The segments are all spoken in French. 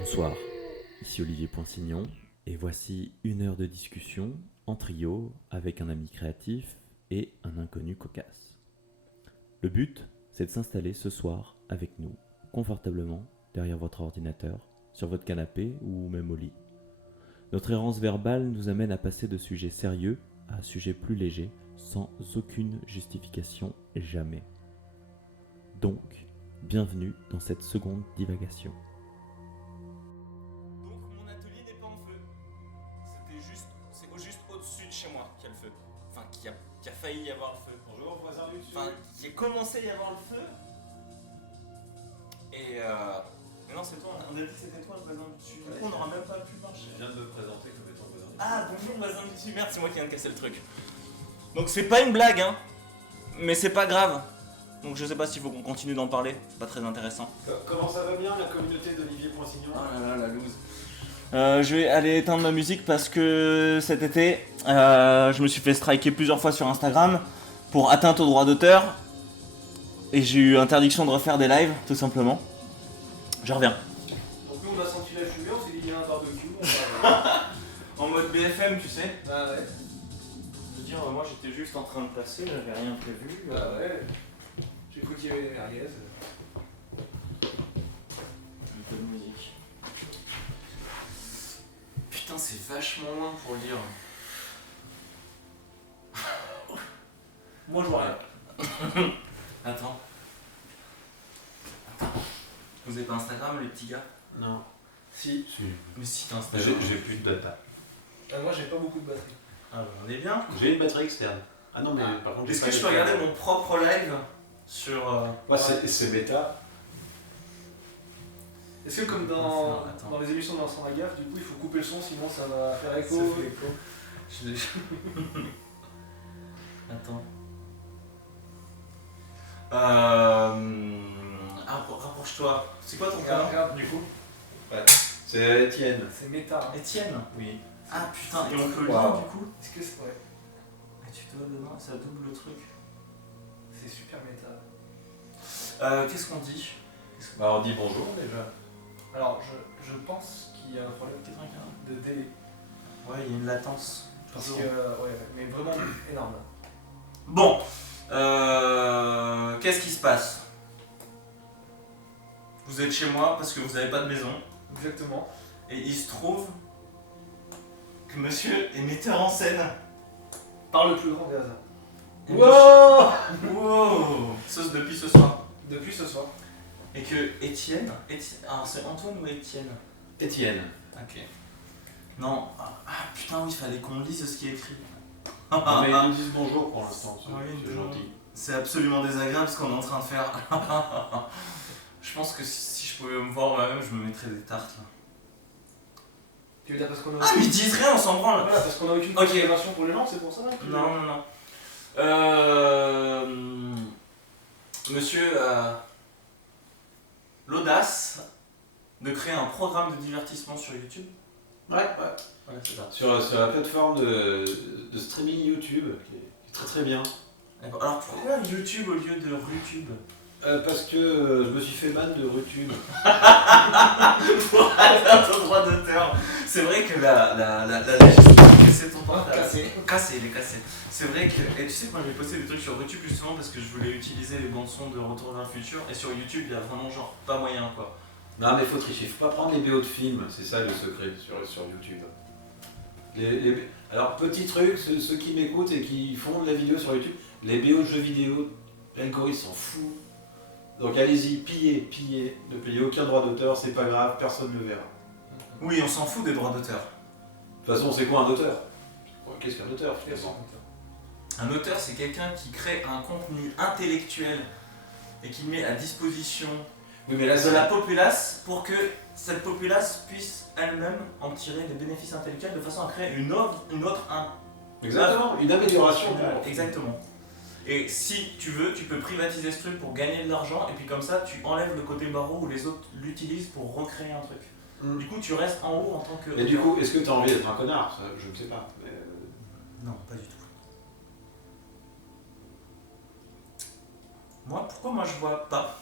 Bonsoir, ici Olivier Poinsignon et voici une heure de discussion en trio avec un ami créatif et un inconnu cocasse. Le but, c'est de s'installer ce soir avec nous, confortablement, derrière votre ordinateur, sur votre canapé ou même au lit. Notre errance verbale nous amène à passer de sujets sérieux à sujets plus légers, sans aucune justification jamais. Donc, bienvenue dans cette seconde divagation. Donc mon atelier n'est pas en feu. C'est juste au-dessus de chez moi qu'il y a le feu. Enfin, qui a failli y avoir le feu. Bonjour, voisin du dessus. Enfin, qui a commencé à y avoir le feu. Et mais non, c'est toi. On a dit que c'était toi le voisin du dessus. Du coup, on n'aura même pas pu marcher. Je viens de me présenter comme étant voisin du dessus. Ah, bonjour voisin du dessus. Merde, c'est moi qui viens de casser le truc. Donc c'est pas une blague, hein. Mais c'est pas grave. Donc je sais pas s'il faut qu'on continue d'en parler. C'est pas très intéressant. Comment ça va bien la communauté d'Olivier Poinsignon? Oh là là, la loose. Je vais aller éteindre ma musique parce que cet été, je me suis fait striker plusieurs fois sur Instagram pour atteinte aux droits d'auteur. Et j'ai eu interdiction de refaire des lives, tout simplement. Je reviens. Donc nous on a senti la fumée, on s'est dit il y a un barbecue, En mode BFM, tu sais. Ah ouais. Je veux dire, moi j'étais juste en train de passer, j'avais rien prévu. Ah ouais. J'ai cru qu'il y avait des merguez. Un peu de musique. Putain, c'est vachement loin pour lire. Moi je vois rien. Attends. Vous avez pas Instagram, les petits gars? Non. Si. Mais si, t'as Instagram. J'ai plus de data. Moi j'ai pas beaucoup de batterie. Ah bah on est bien. J'ai une batterie externe. Ah non, mais par contre, j'ai Est-ce pas que je peux l'externe. regarder mon propre live sur... Moi, c'est méta. Est-ce que comme Attends. dans les émissions de Vincent Lagaffe, du coup il faut couper le son sinon ça va faire écho. Ça fait écho. Attends. Rapproche-toi. C'est quoi ton prénom Regarde. du coup? C'est Étienne. C'est méta. Étienne. Oui. Ah putain, et on peut le Wow. lire du coup? Est-ce que c'est vrai? Ah, tu dois dedans, ça double le truc. C'est super méta. Qu'est-ce qu'on dit? Bah, on dit bonjour déjà. Alors je pense qu'il y a un problème de délai. Ouais, il y a une latence. Parce que ouais, mais vraiment énorme. Bon, qu'est-ce qui se passe? Vous êtes chez moi parce que vous n'avez pas de maison. Exactement. Et il se trouve que monsieur est metteur en scène. Par le plus grand des hasards. Et Wow. Wow. Depuis ce soir. Depuis ce soir. Et que Étienne... Alors c'est Antoine ou Étienne? Étienne. Ok. Non. Ah putain oui, il fallait qu'on lise ce qui est écrit. Non, mais ils nous disent bonjour pour l'instant, c'est Oui, c'est bonjour. gentil. C'est absolument désagréable ce qu'on est en train de faire. Je pense que si je pouvais me voir moi-même, je me mettrais des tartes là. Tu veux dire parce qu'on a Ah mais ils disent rien, on s'en branle. voilà, parce qu'on a aucune Ok. considération pour les gens, c'est pour ça que- Non, non, non. Monsieur a l'audace de créer un programme de divertissement sur YouTube. Ouais. Voilà, c'est ça. Sur la plateforme de streaming YouTube, qui est très très bien. D'accord. Alors pourquoi YouTube au lieu de RuTube? Parce que je me suis fait ban de RuTube. Pour atteindre au droit d'auteur. C'est vrai que la législation c'est ton portable. Cassé. Il est cassé. C'est vrai que. Et tu sais que moi j'ai posté des trucs sur YouTube justement parce que je voulais utiliser les bandes son de Retour vers le futur. Et sur YouTube il y a vraiment genre pas moyen quoi. Non mais faut tricher, faut pas prendre les BO de films, c'est ça le secret sur YouTube. Alors petit truc, ceux qui m'écoutent et qui font de la vidéo sur YouTube, les BO de jeux vidéo, l'algorithme s'en fout. Donc allez-y, pillez, ne payez aucun droit d'auteur, c'est pas grave, personne ne le verra. Oui, on s'en fout des droits d'auteur. De toute façon, c'est quoi un auteur? Qu'est-ce qu'un auteur finalement? Un auteur, c'est quelqu'un qui crée un contenu intellectuel et qui le met à disposition Oui mais là de c'est la populace pour que cette populace puisse elle-même en tirer des bénéfices intellectuels de façon à créer une autre exactement, une amélioration. Exactement. Et si tu veux, tu peux privatiser ce truc pour gagner de l'argent et puis comme ça tu enlèves le côté barreau où les autres l'utilisent pour recréer un truc. Mm. Du coup tu restes en haut en tant que... Et du coup, est-ce que t'as envie d'être un connard? Ça, je ne sais pas. Mais, Non, pas du tout. Pourquoi moi je vois pas?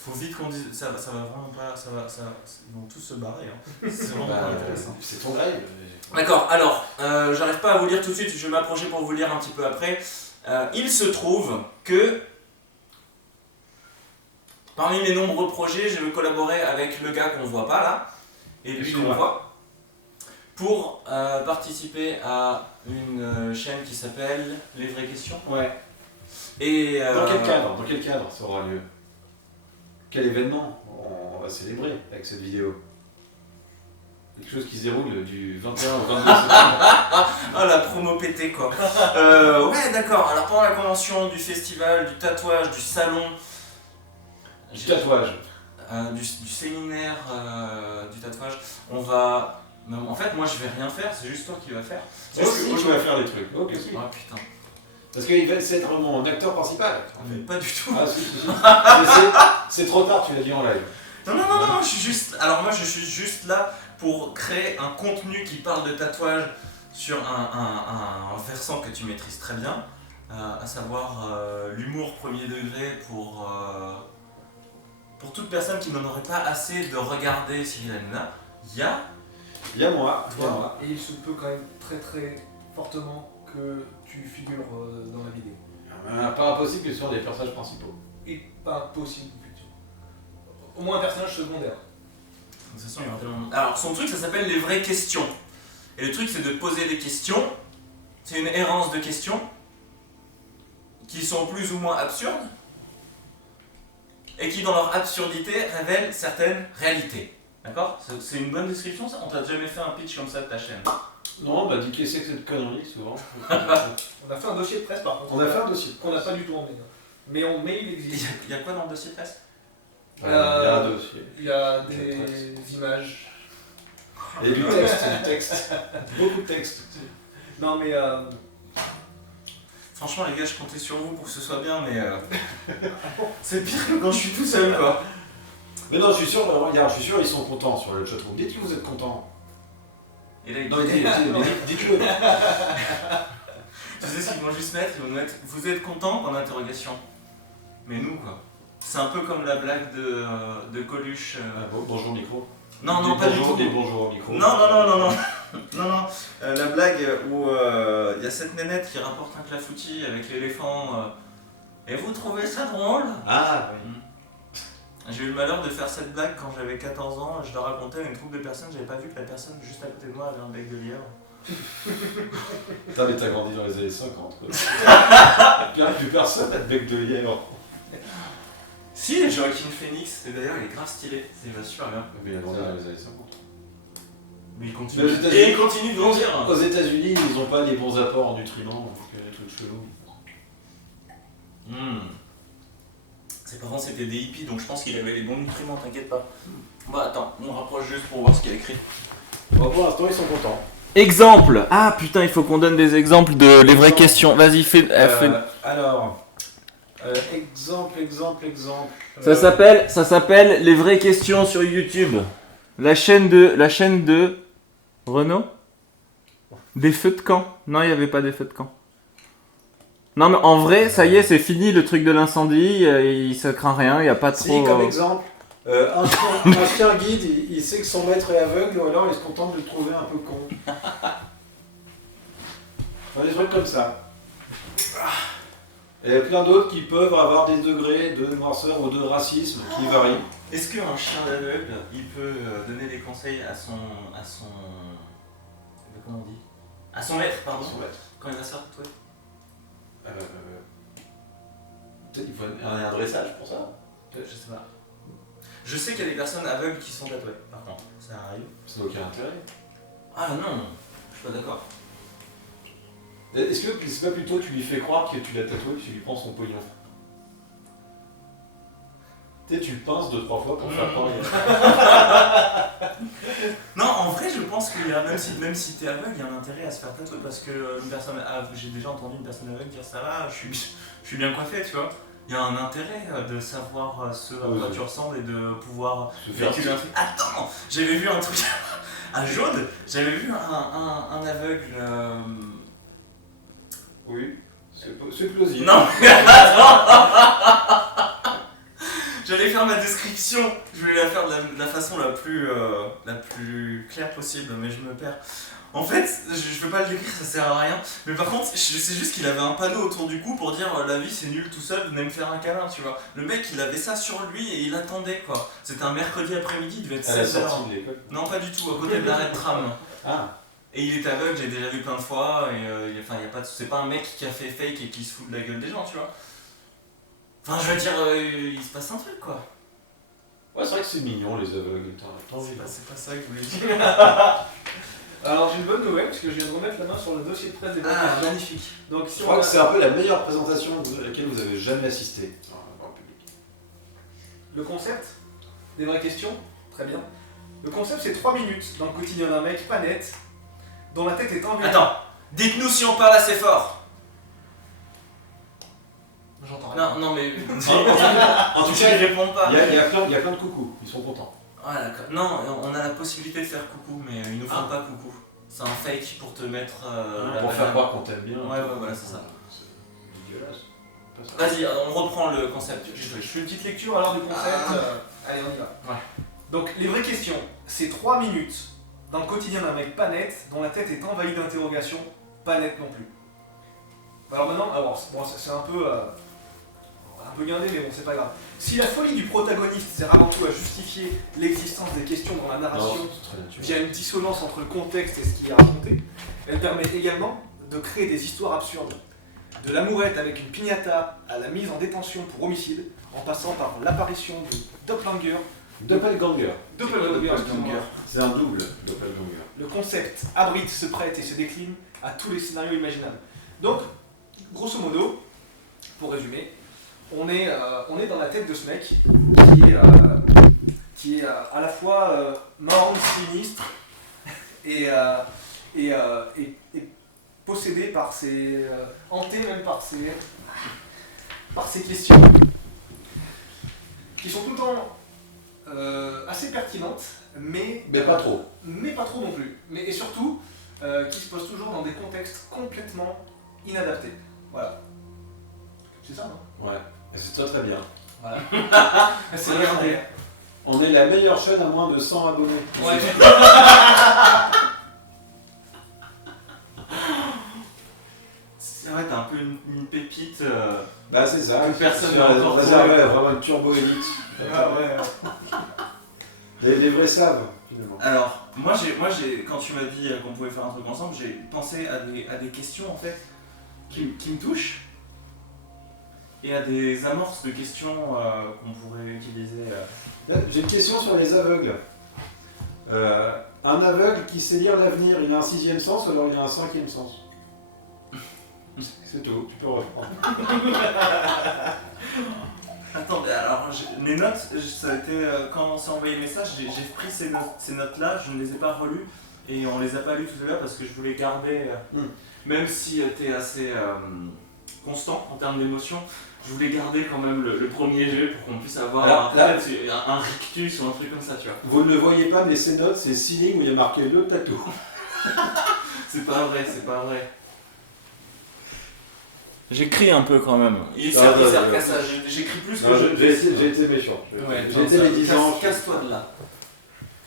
Faut vite qu'on dise, ça va vraiment pas, ils vont tous se barrer. Hein. C'est vraiment pas intéressant. C'est ton live. D'accord, alors, j'arrive pas à vous lire tout de suite, je vais m'approcher pour vous lire un petit peu après. Il se trouve que, parmi mes nombreux projets, je veux collaborer avec le gars qu'on voit pas là, et lui qu'on voit, pour participer à une chaîne qui s'appelle Les Vraies Questions. Ouais. Et, Dans quel cadre ça aura lieu? Quel événement on va célébrer avec cette vidéo? Quelque chose qui se déroule du 21 au 22 septembre. Ah, la promo pétée quoi. Ouais, d'accord. Alors pendant la convention, du festival, du tatouage, du salon, Du tatouage. du séminaire du tatouage, on va. En fait, moi je vais rien faire, c'est juste toi qui vas faire. Moi aussi, je vais faire des trucs. Ok, si. Oh putain. Parce qu'il va être vraiment un acteur principal. Mais pas du tout. Ah, si. C'est trop tard, tu l'as dit en live. Non, je suis juste. Alors moi je suis juste là pour créer un contenu qui parle de tatouage sur un versant que tu maîtrises très bien, à savoir l'humour premier degré pour toute personne qui n'en aurait pas assez de regarder Cyril Hanouna. Il y a moi. Et il se peut quand même très très fortement que tu figures dans la vidéo. Pas impossible que ce soit des personnages principaux. Et pas possible, effectivement. Au moins un personnage secondaire. De toute façon, il y aura tellement... Alors, son truc, ça s'appelle les vraies questions. Et le truc, c'est de poser des questions. C'est une errance de questions qui sont plus ou moins absurdes et qui, dans leur absurdité, révèlent certaines réalités. D'accord? C'est une bonne description, ça? On t'a jamais fait un pitch comme ça de ta chaîne? Non, bah dis qu'est-ce que c'est que cette connerie souvent. On a fait un dossier de presse par contre. On a fait un dossier. Qu'on n'a pas du tout emmené. Mais il existe. Il y a quoi dans le dossier de presse? Il y a un dossier. Il y a des images. Et du texte. Beaucoup de texte. Non mais Franchement, les gars, je comptais sur vous pour que ce soit bien, mais c'est pire que quand je suis tout seul, quoi. Mais non, je suis sûr, regarde, je suis sûr, ils sont contents sur le chatroom. Dites que vous êtes contents. Et là, Non, dites-le. Tu sais ce qu'ils vont juste mettre? Ils vont mettre « Vous êtes content ?» en interrogation. Mais nous, quoi. C'est un peu comme la blague de Coluche. Bonjour micro. Non, pas du tout. Bonjour micro. Non. La blague où il y a cette nénette qui rapporte un clafoutis avec l'éléphant. Et vous trouvez ça drôle? Ah oui. J'ai eu le malheur de faire cette blague quand j'avais 14 ans. Je la racontais à une troupe de personnes. J'avais pas vu que la personne juste à côté de moi avait un bec de lièvre. Putain, mais t'as grandi dans les années 50. Il n'y a plus personne à te bec de lièvre. Si, Joaquin Phoenix. Et d'ailleurs, il est grave stylé. C'est super bien. Mais il a grandi dans les années 50. Mais il continue. Mais aux États-Unis- Et il continue de grandir. Aux États-Unis, ils n'ont pas les bons apports en nutriments, donc les trucs chelous. Ses parents c'était des hippies, donc je pense qu'il avait les bons nutriments, t'inquiète pas. Bah attends, on rapproche juste pour voir ce qu'il y a écrit. Bon, pour l'instant, ils sont contents. Exemple. Ah putain, il faut qu'on donne des exemples de les vraies questions. Vas-y, fais. Alors, exemple. Ça s'appelle les vraies questions sur YouTube. La chaîne de Renaud. Des feux de camp. Non, il n'y avait pas des feux de camp. Non mais en vrai, ça y est, c'est fini le truc de l'incendie, il se craint rien, il n'y a pas trop... Si, comme exemple, un chien guide, il sait que son maître est aveugle, ou alors il se contente de le trouver un peu con. Enfin, des trucs comme ça. Et il y a plein d'autres qui peuvent avoir des degrés de noirceur ou de racisme qui varient. Est-ce qu'un chien d'aveugle, il peut donner des conseils à son... Comment on dit? À son maître, pardon. Son maître. Quand il va se faire tatouer. Peut-être qu'il faut un dressage pour ça. Je sais pas. Je sais qu'il y a des personnes aveugles qui sont tatouées, par contre. Ça arrive. Ça n'a aucun intérêt. Ah non, je suis pas d'accord. Est-ce que c'est pas plutôt tu lui fais croire que tu l'as tatoué puis tu lui prends son pognon? Tu sais, tu le pinces 2-3 fois pour faire croire. Non, en vrai, je pense qu'il y a, même si t'es aveugle, il y a un intérêt à se faire tatouer parce que j'ai déjà entendu une personne aveugle dire ça va, je suis bien coiffé, tu vois. Il y a un intérêt de savoir ce à quoi tu ressembles et de pouvoir véhiculer un truc. Attends, j'avais vu un truc à Jaude, j'avais vu un aveugle. Oui, c'est plausible. Non, mais attends. J'avais j'allais faire ma description, je voulais la faire de la façon la plus claire possible, mais je me perds. En fait, je peux pas le décrire, ça sert à rien. Mais par contre, je sais juste qu'il avait un panneau autour du cou pour dire la vie c'est nul tout seul, venez me faire un câlin, tu vois. Le mec il avait ça sur lui et il attendait quoi. C'était un mercredi après-midi, il devait être À la 16h. sortie de l'école. Non, pas du tout, à côté de l'arrêt de tram. Ah, Et il est aveugle, j'ai déjà vu plein de fois, et enfin, y a pas c'est pas un mec qui a fait fake et qui se fout de la gueule des gens, tu vois. Enfin, je veux dire, il se passe un truc quoi. ouais, c'est vrai que c'est mignon les aveugles. C'est pas ça que je voulais dire. Alors j'ai une bonne nouvelle parce que je viens de remettre la main sur le dossier de presse des vraies questions. Magnifique. Donc Je si crois on que a c'est un peu la meilleure présentation à laquelle vous avez jamais assisté en public. le concept des vraies questions, très bien. Le concept c'est 3 minutes dans le quotidien d'un mec pas net, dont la tête est envahie. Attends, dites-nous si on parle assez fort. J'entends rien. Non, mais. En tout Tu cas, ne réponds pas. il y a plein de coucous, ils sont contents. Ah, d'accord. Non, on a la possibilité de faire coucou, mais ils nous font Ah. pas coucou. C'est un fake pour te mettre. la Pour faire banane. croire qu'on t'aime bien. Ouais, voilà, c'est ça. C'est dégueulasse. Pas ça. Vas-y, on reprend le concept. Je fais une petite lecture alors du concept. Allez, on y va. Ouais. Donc, les vraies questions, c'est 3 minutes dans le quotidien d'un mec pas net, dont la tête est envahie d'interrogations, pas net non plus. Alors maintenant, bon, c'est un peu guindé, mais bon, c'est pas grave. Si la folie du protagoniste sert avant tout à justifier l'existence des questions dans la narration Non, c'est très naturel. via une dissonance entre le contexte et ce qui est raconté, elle permet également de créer des histoires absurdes. De l'amourette avec une piñata à la mise en détention pour homicide, en passant par l'apparition de Doppelganger. Doppelganger. Doppelganger, excuse-moi. C'est un double Doppelganger. Le concept abrite, se prête et se décline à tous les scénarios imaginables. Donc, grosso modo, pour résumer, on est dans la tête de ce mec qui est à la fois marrant, sinistre et possédé par ses... hanté même par ses questions, qui sont tout le temps assez pertinentes, mais pas trop. mais pas trop non plus. Et surtout, qui se posent toujours dans des contextes complètement inadaptés. Voilà. C'est ça, non? Ouais. Et c'est très bien. Voilà. C'est Ouais, regardé. On est la meilleure chaîne à moins de 100 abonnés. Ouais. C'est vrai, t'as un peu une pépite. Bah c'est ça. Que personne C'est n'a encore réservé à vraiment une turbo élite. Ah ouais. Les vrais savent, finalement. Alors, moi j'ai, quand tu m'as dit qu'on pouvait faire un truc ensemble, j'ai pensé à des questions en fait qui me touchent et à des amorces de questions qu'on pourrait utiliser. J'ai une question sur les aveugles. Un aveugle qui sait lire l'avenir, il a un 6e sens ou alors il a un 5e sens? C'est tout, tu peux reprendre. Attends, alors mes notes, ça a été quand on s'est envoyé le message, j'ai pris ces notes-là, je ne les ai pas relues et on les a pas lues tout à l'heure parce que je voulais garder, même si t'es assez constant en termes d'émotion, je voulais garder quand même le premier jeu pour qu'on puisse avoir Alors, là, un rictus ou un truc comme ça, tu vois. Vous ne le voyez pas, mais ces notes, c'est 6 lignes où il y a marqué le tatou. C'est pas vrai, c'est pas vrai. J'écris un peu quand même. Il Ah, sert ouais. qu'à ça, j'écris plus que Non, je j'ai été méchant. Ouais, J'ai été médisant. Casse-toi de là.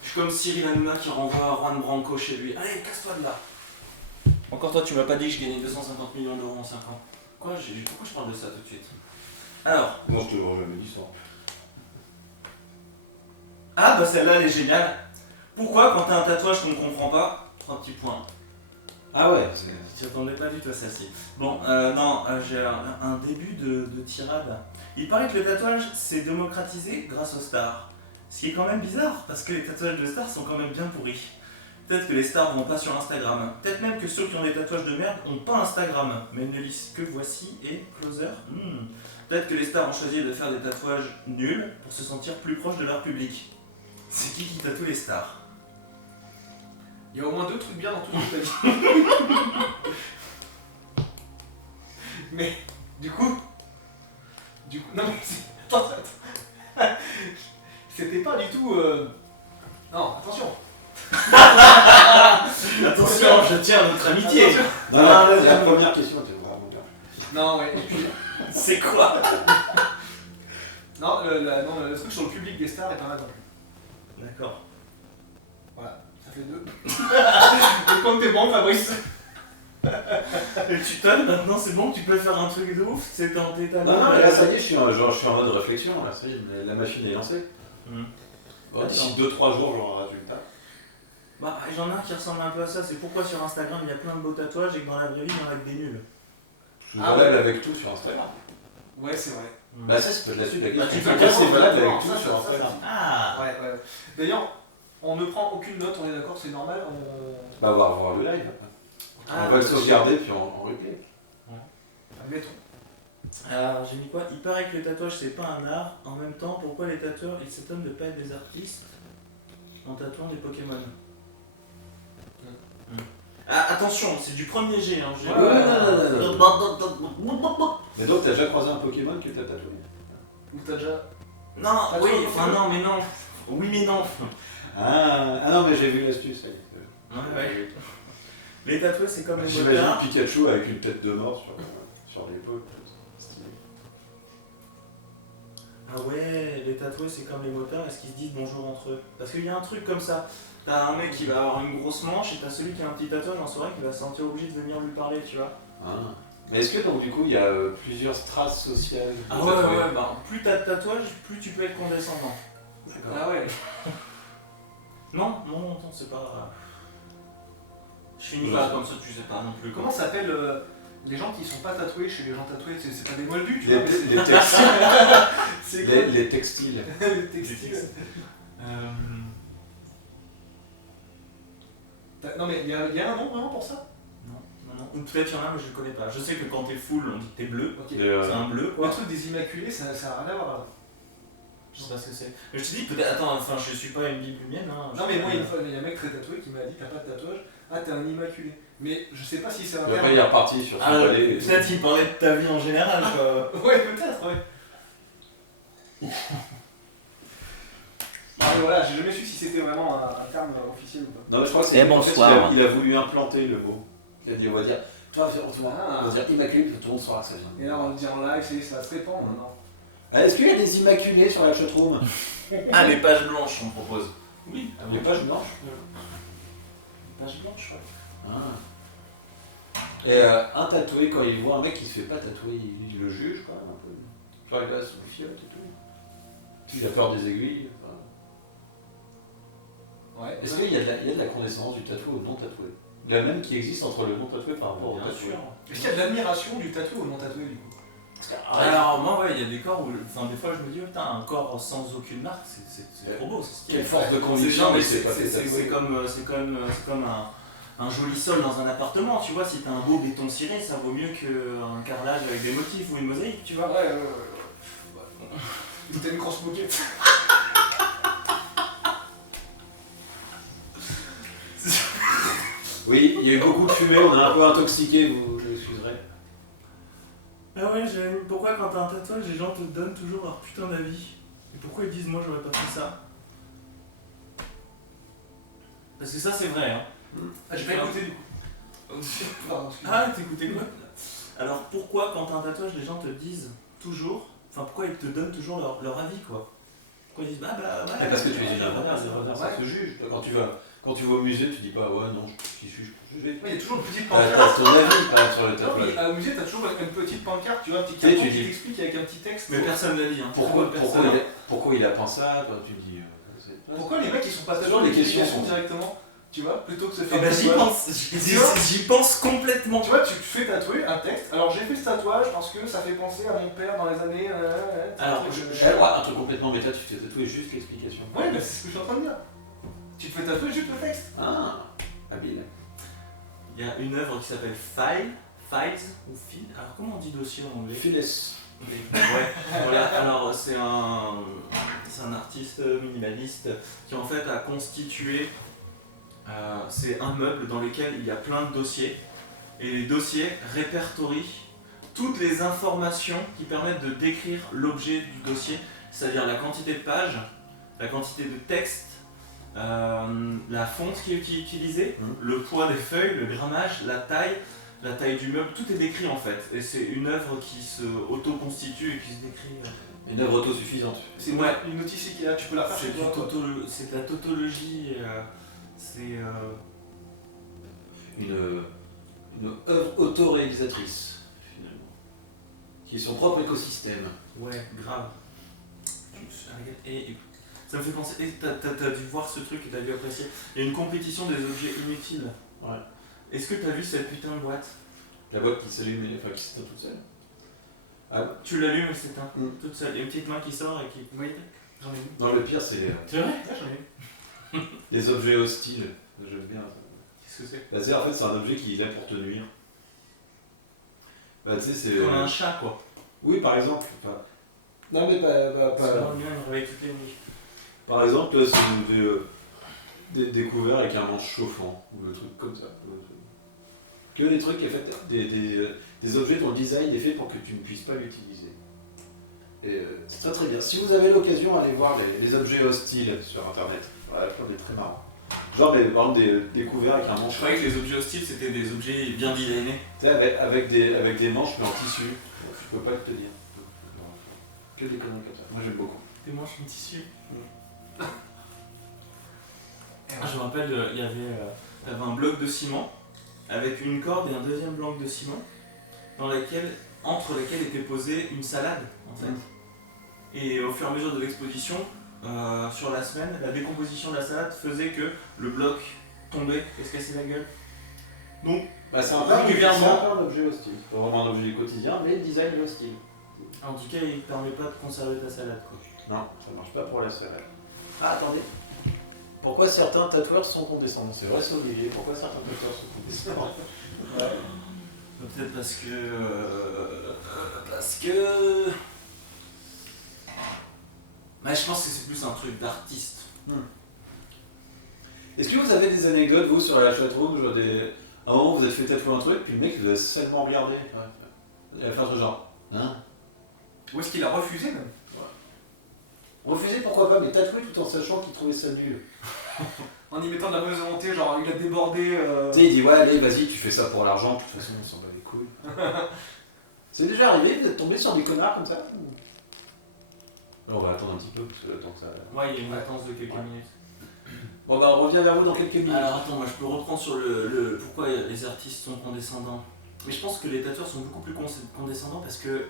Je suis comme Cyril Hanouna qui renvoie Juan Branco chez lui. Allez, casse-toi de là. Encore toi, tu m'as pas dit que je gagnais 250 millions d'euros en 5 ans. Pourquoi je parle de ça tout de suite? Alors. Moi, je te l'aurais jamais dit ça. Ah, bah celle-là, elle est géniale. Pourquoi, quand t'as un tatouage qu'on ne comprend pas, 3 petits points. Ah ouais, Tu attendais pas du tout à celle-ci. Bon, j'ai un début de tirade. Il paraît que le tatouage s'est démocratisé grâce aux stars. Ce qui est quand même bizarre, parce que les tatouages de stars sont quand même bien pourris. Peut-être que les stars vont pas sur Instagram. Peut-être même que ceux qui ont des tatouages de merde ont pas Instagram, mais ne lisent que Voici et Closer. Peut-être que les stars ont choisi de faire des tatouages nuls pour se sentir plus proches de leur public. C'est qui tatoue les stars? Il y a au moins 2 trucs bien dans tout ce que t'as dit. Mais, du coup, non mais, attends. C'était pas du tout, non, attention. Attention, je tiens à notre amitié. Attention. Non, la première question était vraiment bien. Non, ouais, et puis, C'est quoi? Non, non, le truc sur le public des stars est pas mal non plus. D'accord. Voilà, ça fait 2. Donc quand t'es bon, Fabrice. Et tu tonnes maintenant, c'est bon, tu peux faire un truc de ouf, c'est dans tes talents. Non, mais là, ça y est, je suis en mode réflexion, là, ça y est, la machine est lancée. Bon, d'ici 2-3 jours, j'aurai un résultat. Bah, j'en ai un qui ressemble un peu à ça, c'est pourquoi sur Instagram il y a plein de beaux tatouages et que dans la vraie vie il y en a que des nuls. Je suis valable avec tout sur Instagram. Ouais, c'est vrai. Bah, ça, c'est peut-être la suite de la Bah, question. tu peux C'est valable avec ça, tout ça, sur ça, Instagram. Ah Ouais. D'ailleurs, on ne prend aucune note, on est d'accord, c'est normal. Bah, on va revoir le live. Ah, On va le sauvegarder, puis on replay. Admettons. Alors j'ai mis quoi? Il paraît que le tatouage c'est pas un art, en même temps pourquoi les tatoueurs ils s'étonnent de pas être des artistes en tatouant des Pokémon? Ah, attention, c'est du premier G. Hein. Mais donc, t'as déjà croisé un Pokémon que t'as tatoué? Ou t'as déjà. Non, Tatouage oui, au enfin Pokémon. non, mais non. Oui, mais non. Ah non, mais j'ai vu l'astuce, ça y est. Ouais. Les tatouages c'est comme les J'imagine motards. Pikachu avec une tête de mort sur l'épaule. Stylé. Ah ouais, les tatoués c'est comme les motards, est-ce qu'ils se disent bonjour entre eux? Parce qu'il y a un truc comme ça. T'as un mec qui va avoir une grosse manche et t'as celui qui a un petit tatouage en soirée qui va se sentir obligé de venir lui parler, tu vois. Ah. Mais est-ce que donc du coup il y a plusieurs strates sociales de Ah ouais, tatoués? ouais, bah plus t'as de tatouages, plus tu peux être condescendant. D'accord. Ah ouais. Non, c'est pas. Je finis pas comme ça, tu sais pas non plus. Comment s'appellent les gens qui sont pas tatoués chez les gens tatoués? C'est pas des moldus, tu Les, vois, mais c'est les textiles. c'est quoi les textiles. les textiles. Non mais il y a un nom vraiment pour ça? Non. Ou peut-être il y en a, mais je le connais pas. Je sais que quand t'es full, on dit que t'es bleu. Ok. C'est un bleu, Le quoi. truc des immaculés, ça a rien à voir là. Je sais pas ce que c'est. Mais je te dis, peut-être. Attends, enfin, je suis pas une bible humaine. Hein. Non mais moi, une fois, il y a un mec très tatoué qui m'a dit t'as pas de tatouage, ah t'es un immaculé. Mais je sais pas si c'est un Et après terme. il est reparti sur son Ah, balai. peut-être il parlait de ta vie en général, quoi. Ouais, peut-être, ouais. Ah, mais voilà, j'ai jamais su si c'était vraiment un terme officiel ou pas. Non, je crois que Et c'est en fait, bonsoir. il a voulu implanter le mot. Il a dit on va dire, toi, on va dire immaculé, puis tout le monde saura que ça vient. Et là on le dit en live, ça va se répand maintenant. Ah, est-ce qu'il y a des immaculés sur la chatroom? Ah, les pages blanches, on propose. Oui, Les pages blanches? les pages blanches, ouais. Ah. Et un tatoué, quand il voit un mec qui se fait pas tatouer, il le juge quand même un peu. Genre il va se méfier et tout. Il a peur des aiguilles. Enfin. Ouais. Est-ce qu'il y a de la condescendance du tatoué au non tatoué? La même qui existe entre le non tatoué par rapport au Bien tatoué. sûr. Est-ce qu'il y a de l'admiration du tatoué au non tatoué du coup? Alors, moi, ouais, il y a des corps où. Enfin, des fois, je me dis, oh, putain, un corps sans aucune marque, c'est trop beau, c'est Quelle stylé. force de C'est conviction, genre, mais mais c'est c'est pas fait tatouer. comme un joli sol dans un appartement, tu vois. Si t'as un beau béton ciré, ça vaut mieux qu'un carrelage avec des motifs ou une mosaïque, tu vois. Ouais. Ou t'as une grosse moquette. Oui, il y a eu beaucoup de fumée, on a un peu intoxiqué, vous l'excuserez. Ah ouais, j'avais mis pourquoi quand t'as un tatouage, les gens te donnent toujours leur putain d'avis. Et pourquoi ils disent moi j'aurais pas fait ça? Parce que ça c'est vrai, hein. Ah, j'ai pas écouté du coup. Pardon, excuse-moi. Ah, t'écoutais quoi? Alors pourquoi quand t'as un tatouage, les gens te disent toujours, enfin pourquoi ils te donnent toujours leur avis, quoi? Pourquoi ils disent bah ouais. Mais parce que tu es une ouais, ça se juge. Quand tu vas au musée, tu dis pas ouais non, je suis jugé. Ouais, il y a toujours une petite T'as pancarte. ton avis quand même sur le Non, tatouage. mais au musée, t'as toujours une petite pancarte, tu vois, un petit Tu sais, carton tu qui dis- t'explique avec un petit texte. Mais personne n'a dit, hein. Pourquoi il a peint ça? Toi, tu dis. Pourquoi les mecs ils sont pas Toujours tatoués les questions sont- directement, tu vois, plutôt que de se Eh faire ben j'y tatouage. pense, j'y pense complètement. Tu vois, tu te fais tatouer un texte. Alors j'ai fait ce tatouage parce que ça fait penser à mon père dans les années. Alors, J'ai le droit un truc complètement méta, tu te fais tatouer juste l'explication. Ouais, mais c'est ce que je suis en train de dire. Tu te fais tatouer juste le texte. Ah, habile. Il y a une œuvre qui s'appelle Files ou Fil. Alors comment on dit dossier en anglais? Files. Ouais, voilà. Alors c'est un artiste minimaliste qui en fait a constitué. C'est un meuble dans lequel il y a plein de dossiers et les dossiers répertorient toutes les informations qui permettent de décrire l'objet du dossier, c'est-à-dire la quantité de pages, la quantité de texte, la fonte qui est utilisée, le poids des feuilles, le grammage, la taille, la taille du meuble, tout est décrit en fait. Et c'est une œuvre qui se auto-constitue et qui se décrit. Une œuvre autosuffisante. C'est Ouais. une notice Ikea, tu peux la faire chez toi. Quoi. C'est de la tautologie. C'est. Une œuvre autoréalisatrice, finalement. Qui est son propre écosystème. Ouais, grave. Et ça me fait penser. Et t'as dû voir ce truc et t'as dû apprécier. Il y a une compétition des objets inutiles. Ouais. Est-ce que t'as vu cette putain de boîte? La boîte qui s'allume, enfin qui s'éteint toute seule. Ah, Tu l'allumes et s'éteint Mm. toute seule. Il y a une petite main qui sort et qui. Oui, j'en ai une. non, le pire, c'est C'est vrai? Ouais, j'en ai une. les objets hostiles. J'aime bien ça. Qu'est-ce que c'est? Bah, en fait, c'est un objet qui est là pour te nuire. Bah, tu sais, c'est. Comme un chat quoi. Oui, par exemple. Enfin, non, mais C'est dans le mien, il me réveille toutes les nuits. par exemple, là, c'est des couverts avec un manche chauffant, ou des trucs comme ça. Que des trucs, en fait, des objets dont le design est fait pour que tu ne puisses pas l'utiliser. Et c'est très très bien. Si vous avez l'occasion, allez voir les objets hostiles sur internet. Voilà, on est très marrant. Genre, mais, par exemple, des couverts avec un manche. Je croyais que les objets hostiles c'était des objets bien designés. Tu sais, avec des manches mais en tissu. Je peux pas te dire. Que des conneries comme ça. Moi j'aime beaucoup. Des manches en tissu. Je me rappelle, il y avait un bloc de ciment avec une corde et un deuxième bloc de ciment entre lesquels était posée une salade en fait. Et au fur et à mesure de l'exposition, sur la semaine, la décomposition de la salade faisait que le bloc tombait et se cassait la gueule. Donc, Bah, c'est un régulièrement. peu un objet hostile. C'est pas vraiment un objet du quotidien, mais le design est hostile. En tout cas, il ne permet pas de conserver ta salade quoi. Non, ça marche pas pour la salade. Ah, attendez. Pourquoi certains tatoueurs sont condescendants? C'est vrai, c'est Olivier. Pourquoi certains tatoueurs sont condescendants? Peut-être parce que. Mais je pense que c'est plus un truc d'artiste. Est-ce que vous avez des anecdotes, vous, sur la chatroom, genre à un moment, vous avez fait tatouer un truc, puis le mec, il vous a seulement regardé. Il va faire ce genre. Hein? Où est-ce qu'il a refusé même? Refuser, pourquoi pas, mais tatouer tout en sachant qu'il trouvait ça nul. En y mettant de la mauvaise volonté, genre il a débordé. Tu sais, il dit, ouais, allez, vas-y, tu fais ça pour l'argent, de toute façon, on s'en bat les couilles. C'est déjà arrivé d'être tombé sur des connards comme ça ou... On va attendre un petit peu, parce que le temps que ça... Ouais, il y a une latence de quelques minutes. Bon, bah, on revient vers vous dans quelques minutes. Alors attends, moi je peux reprendre sur le pourquoi les artistes sont condescendants. Mais je pense que les tatoueurs sont beaucoup plus condescendants parce que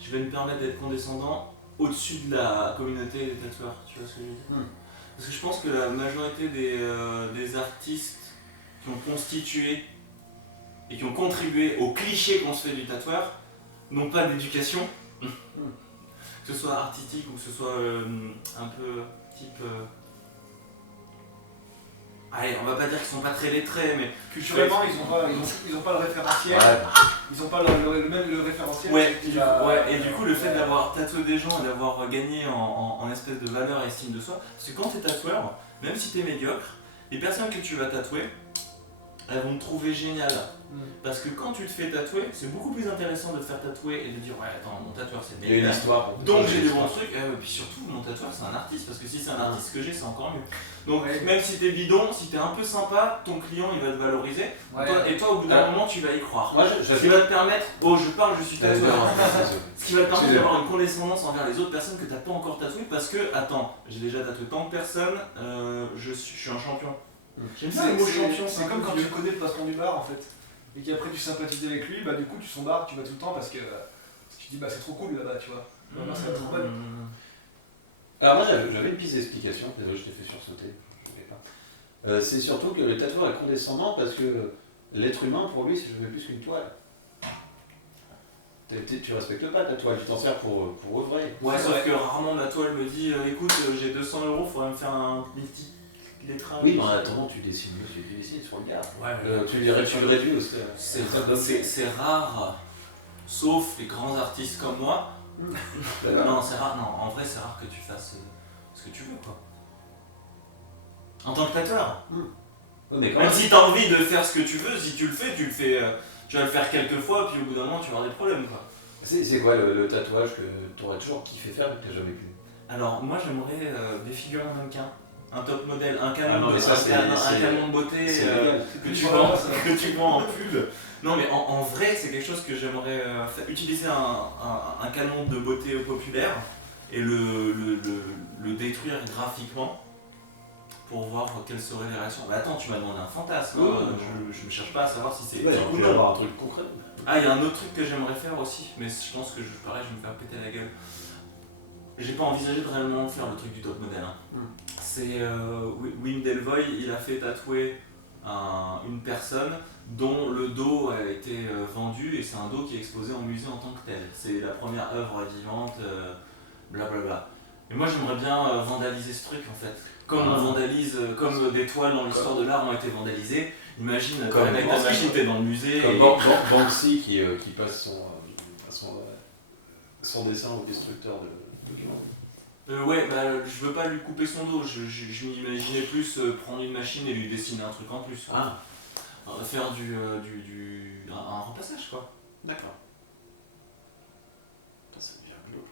je vais me permettre d'être condescendant au-dessus de la communauté des tatoueurs. Tu vois ce que je veux dire? Parce que je pense que la majorité des artistes qui ont constitué et qui ont contribué au cliché qu'on se fait du tatoueur n'ont pas d'éducation, que ce soit artistique ou que ce soit un peu type... Allez, on va pas dire qu'ils sont pas très lettrés, mais Culturellement, ils ont pas le référentiel. Ouais. Ils ont pas le référentiel. Ouais, c'est et du coup, le fait d'avoir tatoué des gens et d'avoir gagné en espèce de valeur et estime de soi, parce que quand t'es tatoueur, même si t'es médiocre, les personnes que tu vas tatouer, elles vont te trouver génial. Parce que quand tu te fais tatouer, c'est beaucoup plus intéressant de te faire tatouer et de dire ouais attends mon tatoueur c'est Il y a une meilleur. histoire. Donc j'ai des bons trucs, et puis surtout mon tatoueur c'est un artiste, parce que si c'est un artiste que j'ai c'est encore mieux. Donc Ouais. même si t'es bidon, si t'es un peu sympa, ton client il va te valoriser, et toi au bout d'un moment tu vas y croire. Moi, Ce qui va te permettre, oh je parle, je suis tatoueur. Ce qui va te permettre Excusez-moi. d'avoir une condescendance envers les autres personnes que t'as pas encore tatouées parce que, attends, j'ai déjà tatoué tant de personnes, je suis un champion. J'aime bien le mot champion, C'est un comme peu quand vieux. tu connais le patron du bar en fait. Et qu'après tu sympathises avec lui, bah du coup tu son bar, tu vas tout le temps parce que tu te dis bah c'est trop cool là-bas, tu vois. Là-bas, ça va être trop bon. Alors moi j'avais une piste d'explication, désolé je t'ai fait sursauter, je ne pas. C'est surtout que le tatoueur est condescendant parce que l'être humain pour lui c'est jamais plus qu'une toile. Tu respectes pas ta toile, tu t'en sers pour œuvrer. Ouais, C'est sauf vrai. que rarement la toile me dit écoute, j'ai 200 €, faudrait me faire un petit lettrage. Oui, mais en attendant tu dessines sur le gars. Ouais, Tu le réduis aussi. c'est rare, sauf les grands artistes comme moi. Non, c'est rare, non, en vrai c'est rare que tu fasses ce que tu veux quoi. En tant que tatoueur. Mais quand Même même, si t'as envie de faire ce que tu veux, si tu le fais, tu vas le faire quelques fois, puis au bout d'un moment tu vas avoir des problèmes quoi. c'est quoi le tatouage que tu aurais toujours kiffé faire mais que tu n'as jamais pu? Alors moi j'aimerais défigurer un mannequin, un top modèle, un Ah canon, non, mais ça, un canon de beauté c'est légal. que tu vends en pub. Non, mais en vrai, c'est quelque chose que j'aimerais utiliser un canon de beauté populaire et le détruire graphiquement pour voir quelles seraient les réactions. Mais attends, tu m'as demandé un fantasme, je ne cherche pas à savoir si c'est Ouais, éthique j'ai ou envie non. d'avoir un truc concret. Ah, il y a un autre truc que j'aimerais faire aussi, mais je pense que pareil, je vais me faire péter la gueule. J'ai pas envisagé de réellement faire le truc du top modèle. Hein. C'est Wim Delvoye, il a fait tatouer une personne dont le dos a été vendu et c'est un dos qui est exposé en musée en tant que tel. C'est la première œuvre vivante, blablabla. Et moi j'aimerais bien vandaliser ce truc en fait. Comme on vandalise, comme des toiles dans l'histoire de l'art ont été vandalisées. Imagine, Comme avec ta Banksy. machine, t'es dans le musée. Comme Et... Banksy qui passe son dessin au destructeur de documents. ouais, bah je veux pas lui couper son dos, je m'imaginais plus prendre une machine et lui dessiner un truc en plus. Quoi. Faire un repassage quoi. D'accord. Ça devient glauque.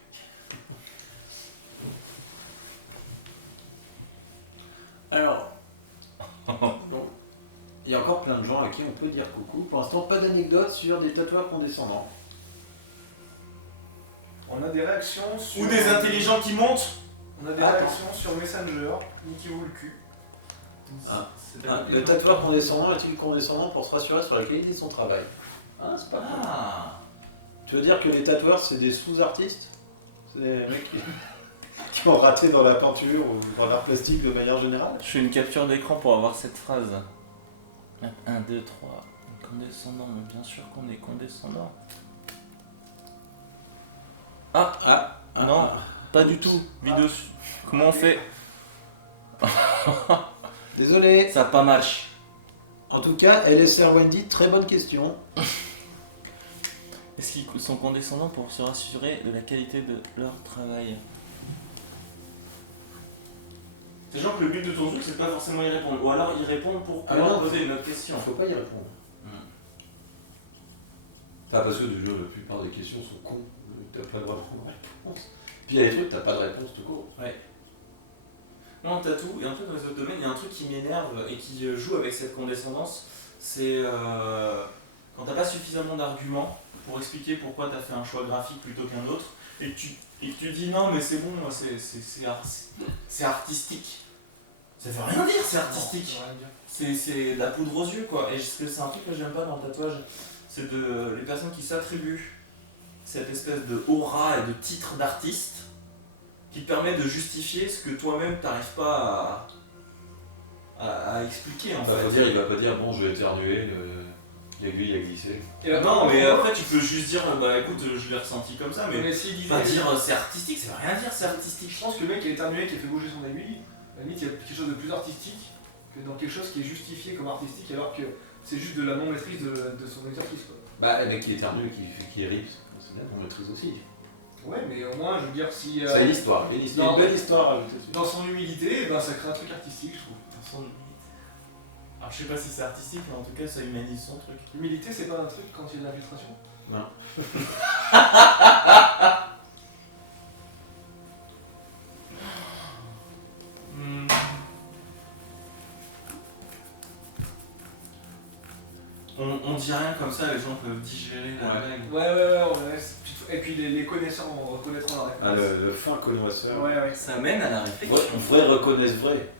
Alors, bon, il y a encore plein de gens à qui on peut dire coucou. Pour l'instant, pas d'anecdote sur des tatoueurs condescendants. On a des réactions sur... Ou des intelligents qui montent. On a des Attends. réactions sur Messenger, niquez-vous le cul. Le tatoueur condescendant est-il condescendant pour se rassurer sur la qualité de son travail? C'est pas mal. Ah. Tu veux dire que les tatoueurs, c'est des sous-artistes? C'est des mecs qui ont raté dans la peinture ou dans l'art plastique de manière générale? Je fais une capture d'écran pour avoir cette phrase. 1, 2, 3. Condescendant, mais bien sûr qu'on est condescendant. Non, pas du tout. Vidéo. Comment on fait? Désolé. Ça pas marche. En tout cas, LSR Wendy, très bonne question. Est-ce qu'ils sont condescendants pour se rassurer de la qualité de leur travail? Sachant que le but de ton truc, c'est pas forcément y répondre. Ou alors y répondre pour Ah pouvoir non. poser une autre question. Il faut pas y répondre. Parce que déjà, la plupart des questions sont cons. T'as pas vraiment de réponse. Puis il y a des trucs, t'as pas de réponse tout court. Non, t'as tout. Et un peu dans les autres domaines, il y a un truc qui m'énerve et qui joue avec cette condescendance. C'est quand t'as pas suffisamment d'arguments pour expliquer pourquoi t'as fait un choix graphique plutôt qu'un autre. Et que tu dis non, mais c'est bon, c'est artistique. Ça veut rien dire, c'est artistique. C'est de la poudre aux yeux, quoi. Et c'est un truc que j'aime pas dans le tatouage. C'est les personnes qui s'attribuent cette espèce de aura et de titre d'artiste qui te permet de justifier ce que toi-même t'arrives pas à expliquer en fait. Il va pas dire bon, je vais éternuer, l'aiguille a glissé. Non, mais après tu peux juste dire bah écoute, je l'ai ressenti comme ça, mais s'il disait... pas dire c'est artistique, ça veut rien dire, c'est artistique. Je pense que le mec qui a éternué, qui a fait bouger son aiguille, à la limite il y a quelque chose de plus artistique que dans quelque chose qui est justifié comme artistique alors que c'est juste de la non-maîtrise de son exercice quoi. Bah, le mec qui éternue, qui rit, c'est bien qu'on maîtrise aussi. Ouais, mais au moins, je veux dire, si... C'est l'histoire, il y a une belle histoire à ajouter dessus. Dans son humilité, ben, ça crée un truc artistique, je trouve. Dans son limite. Alors je sais pas si c'est artistique, mais en tout cas ça humanise son truc. L'humilité, c'est pas un truc quand il y a de l'infiltration. Non. On dit rien comme ça, les gens peuvent digérer la blague. Ouais, on laisse. Et puis les connaissants reconnaîtront la réponse. Ah, le fin connoisseur. Ouais. Ça mène à la réflexion. Vrai reconnaissent vrai.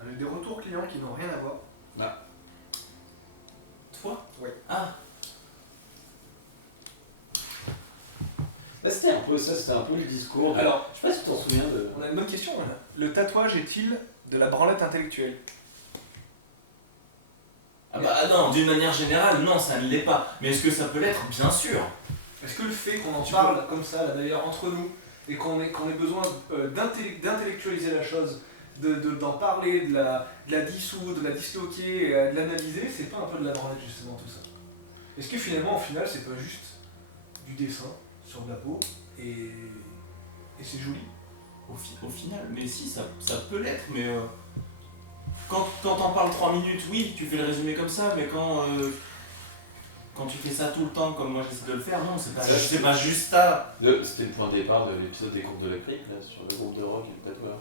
Avec des retours clients qui n'ont rien à voir. Toi? Ouais. Ah. Là, c'était un peu le discours. Alors, je sais pas si tu t'en souviens de. on a une bonne question là. Le tatouage est-il de la branlette intellectuelle? Ah bah non, d'une manière générale, non, ça ne l'est pas. Mais est-ce que ça peut l'être? Bien sûr. Est-ce que le fait qu'on en parle comme ça, là d'ailleurs, entre nous, et qu'on ait besoin d'intellectualiser la chose, d'en parler, de la dissoudre, de la disloquer, de l'analyser, c'est pas un peu de la branlette justement tout ça? Est-ce que finalement, au final, c'est pas juste du dessin sur de la peau et c'est joli? Au final, mais si, ça peut l'être, mais quand t'en parles 3 minutes, oui, tu fais le résumé comme ça, mais quand tu fais ça tout le temps comme moi j'essaie de le faire, non, c'est pas juste ça. C'était le point de départ de l'épisode des groupes de la clique, là, sur le groupe de rock et le tatoueur.